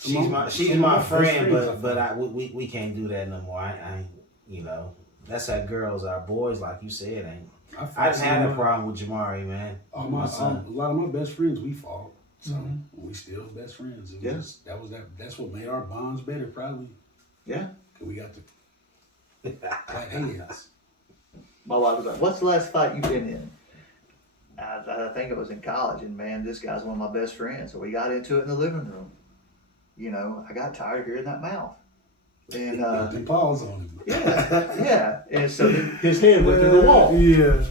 She's my friend, but we can't do that no more. I you know, that's how girls are. Boys, like you said, ain't. I didn't have a problem with Jamari, man. A lot of my best friends, we fought. So we still best friends. It was that's what made our bonds better, probably. Yeah. 'Cause we got to clap hands. My wife was like, "What's the last fight you've been in?" I think it was in college, and man, this guy's one of my best friends. So we got into it in the living room. You know, I got tired of hearing that mouth. And Put paws on him. yeah. And so his head went through the wall. Yeah.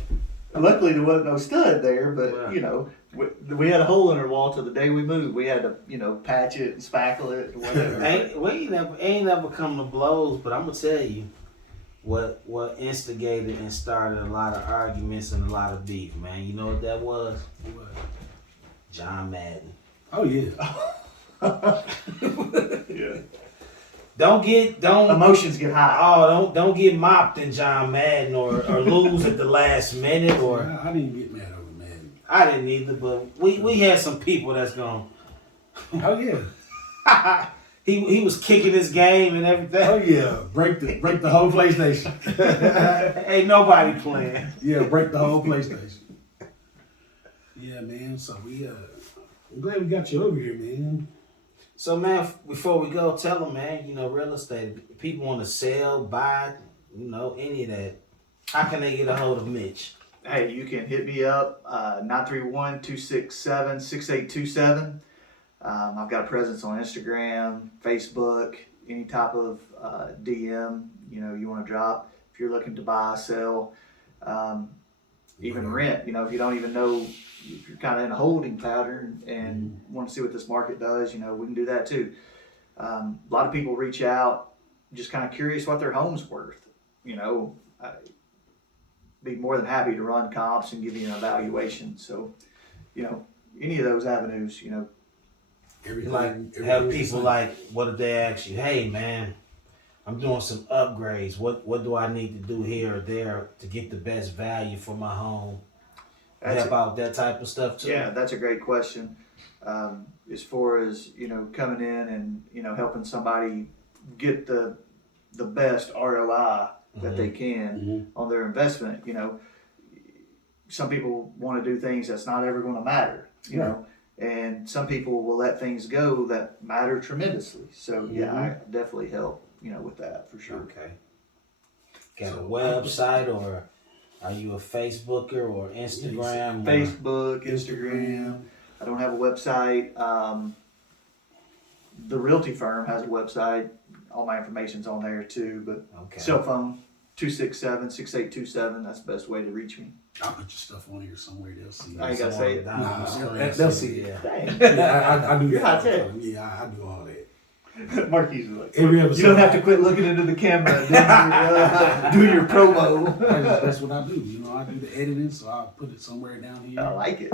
Luckily, there wasn't no stud there, but you know, we had a hole in our wall till the day we moved. We had to, you know, patch it and spackle it and whatever. We ain't never come to blows, but I'm gonna tell you what instigated and started a lot of arguments and a lot of beef, man. You know what that was? What? John Madden. Oh yeah. Yeah. Don't Emotions get high. Oh, don't get mopped in John Madden or lose at the last minute or I didn't get mad over Madden. I didn't either, but we had some people that's gonna Oh yeah. he was kicking his game and everything. Oh yeah. Break the whole PlayStation. Ain't nobody playing. Yeah, break the whole PlayStation. Yeah, man. So I'm glad we got you over here, man. So man, before we go, tell them, man, you know, real estate. If people want to sell, buy, you know, any of that. How can they get a hold of Mitch? Hey, you can hit me up, 931-267-6827. I've got a presence on Instagram, Facebook, any type of DM, you know, you want to drop. If you're looking to buy, sell, even rent, you know, if you don't even know, if you're kind of in a holding pattern and want to see what this market does, you know, we can do that too. A lot of people reach out just kind of curious what their home's worth. You know, I'd be more than happy to run comps and give you an evaluation. So, you know, any of those avenues, you know. Have people like, what if they ask you, hey man, I'm doing some upgrades. What do I need to do here or there to get the best value for my home? Help out that type of stuff too. Yeah, that's a great question. As far as, you know, coming in and, you know, helping somebody get the best ROI that they can on their investment, you know, some people want to do things that's not ever going to matter, you know, and some people will let things go that matter tremendously. So yeah, I definitely help, you know, with that for sure. Okay. Got a website or are you a Facebooker or Instagram? Facebook, Instagram. I don't have a website. The realty firm has a website. All my information's on there too. But cell phone, 267-6827. That's the best way to reach me. I'll put your stuff on here somewhere. They'll see it. I ain't gotta say it. Nah, they'll see it. Dang. Yeah, I do You're hot that. tech. Yeah, I do all that. Marquis is like, Every episode, you don't have to quit looking into the camera and do your promo. That's what I do. You know, I do the editing, so I'll put it somewhere down here. I like it.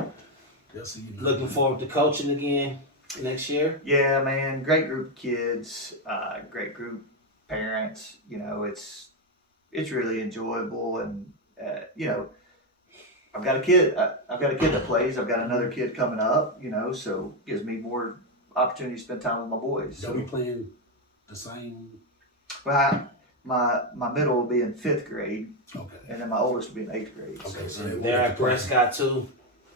They'll see you. Looking forward to coaching again next year. Yeah, man, great group of kids, great group parents. You know, it's really enjoyable, and you know, I've got a kid that plays. I've got another kid coming up. You know, so gives me more opportunity to spend time with my boys. Are we playing the same? Well, my middle will be in 5th grade, Okay. and then my oldest will be in 8th grade. Okay, so They're at Prescott too.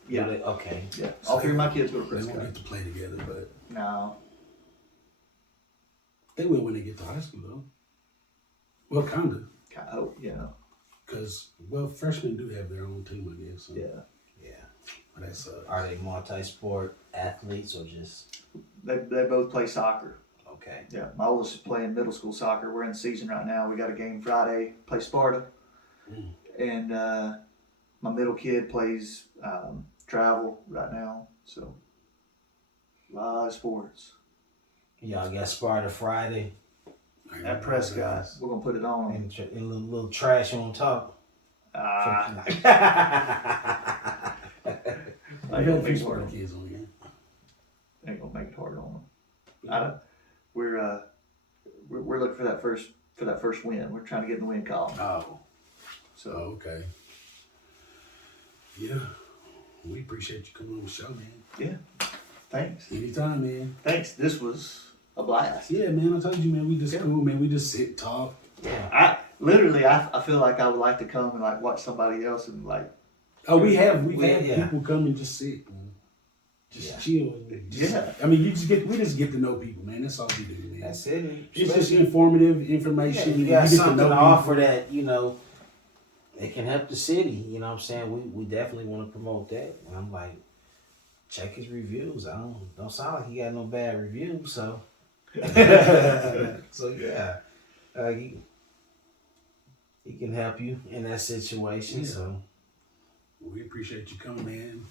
Yeah. Okay. Yeah. All 3 of my kids go to They won't Prescott. get to play together, but No. they will when they get to high school, though. Well, kinda, I hope, you know. because freshmen do have their own team, I guess. So. Yeah. But that sucks. Are they multi-sport athletes or just? They both play soccer. Okay. Yeah. My oldest is playing middle school soccer. We're in season right now. We got a game Friday. Play Sparta. And my middle kid plays travel right now. So a lot of sports. Y'all got Sparta Friday. At Prescott. We're going to put it on. And a little trash on top. I've had a few Sparta kids on here. Ain't gonna make it hard on them. We're looking for that first win. We're trying to get in the win column. Oh. So Okay. Yeah. We appreciate you coming on the show, man. yeah, thanks. Anytime, man. Thanks. This was a blast. Yeah, man. I told you, man. We just cool, man. We just sit, talk. Yeah. I feel like I would like to come and like watch somebody else and like. Oh, we've had Yeah. people come and just sit. just chill. And Yeah. I mean, we just get to know people, man. That's all we do, man. That's it. It's just informative information. You got get something to know offer that, it can help the city. You know what I'm saying? We definitely want to promote that. And I'm like, check his reviews. Don't sound like he got no bad reviews, so so yeah. He can help you in that situation. Yeah. So We appreciate you coming, man.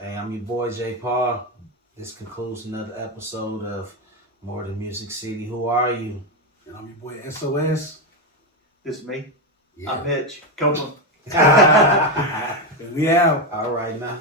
hey, I'm your boy J. Paul. This concludes another episode of More Than Music City. Who are you? And I'm your boy SOS. This is me. Yeah. I'm Mitch Copeland. And we out. All right now.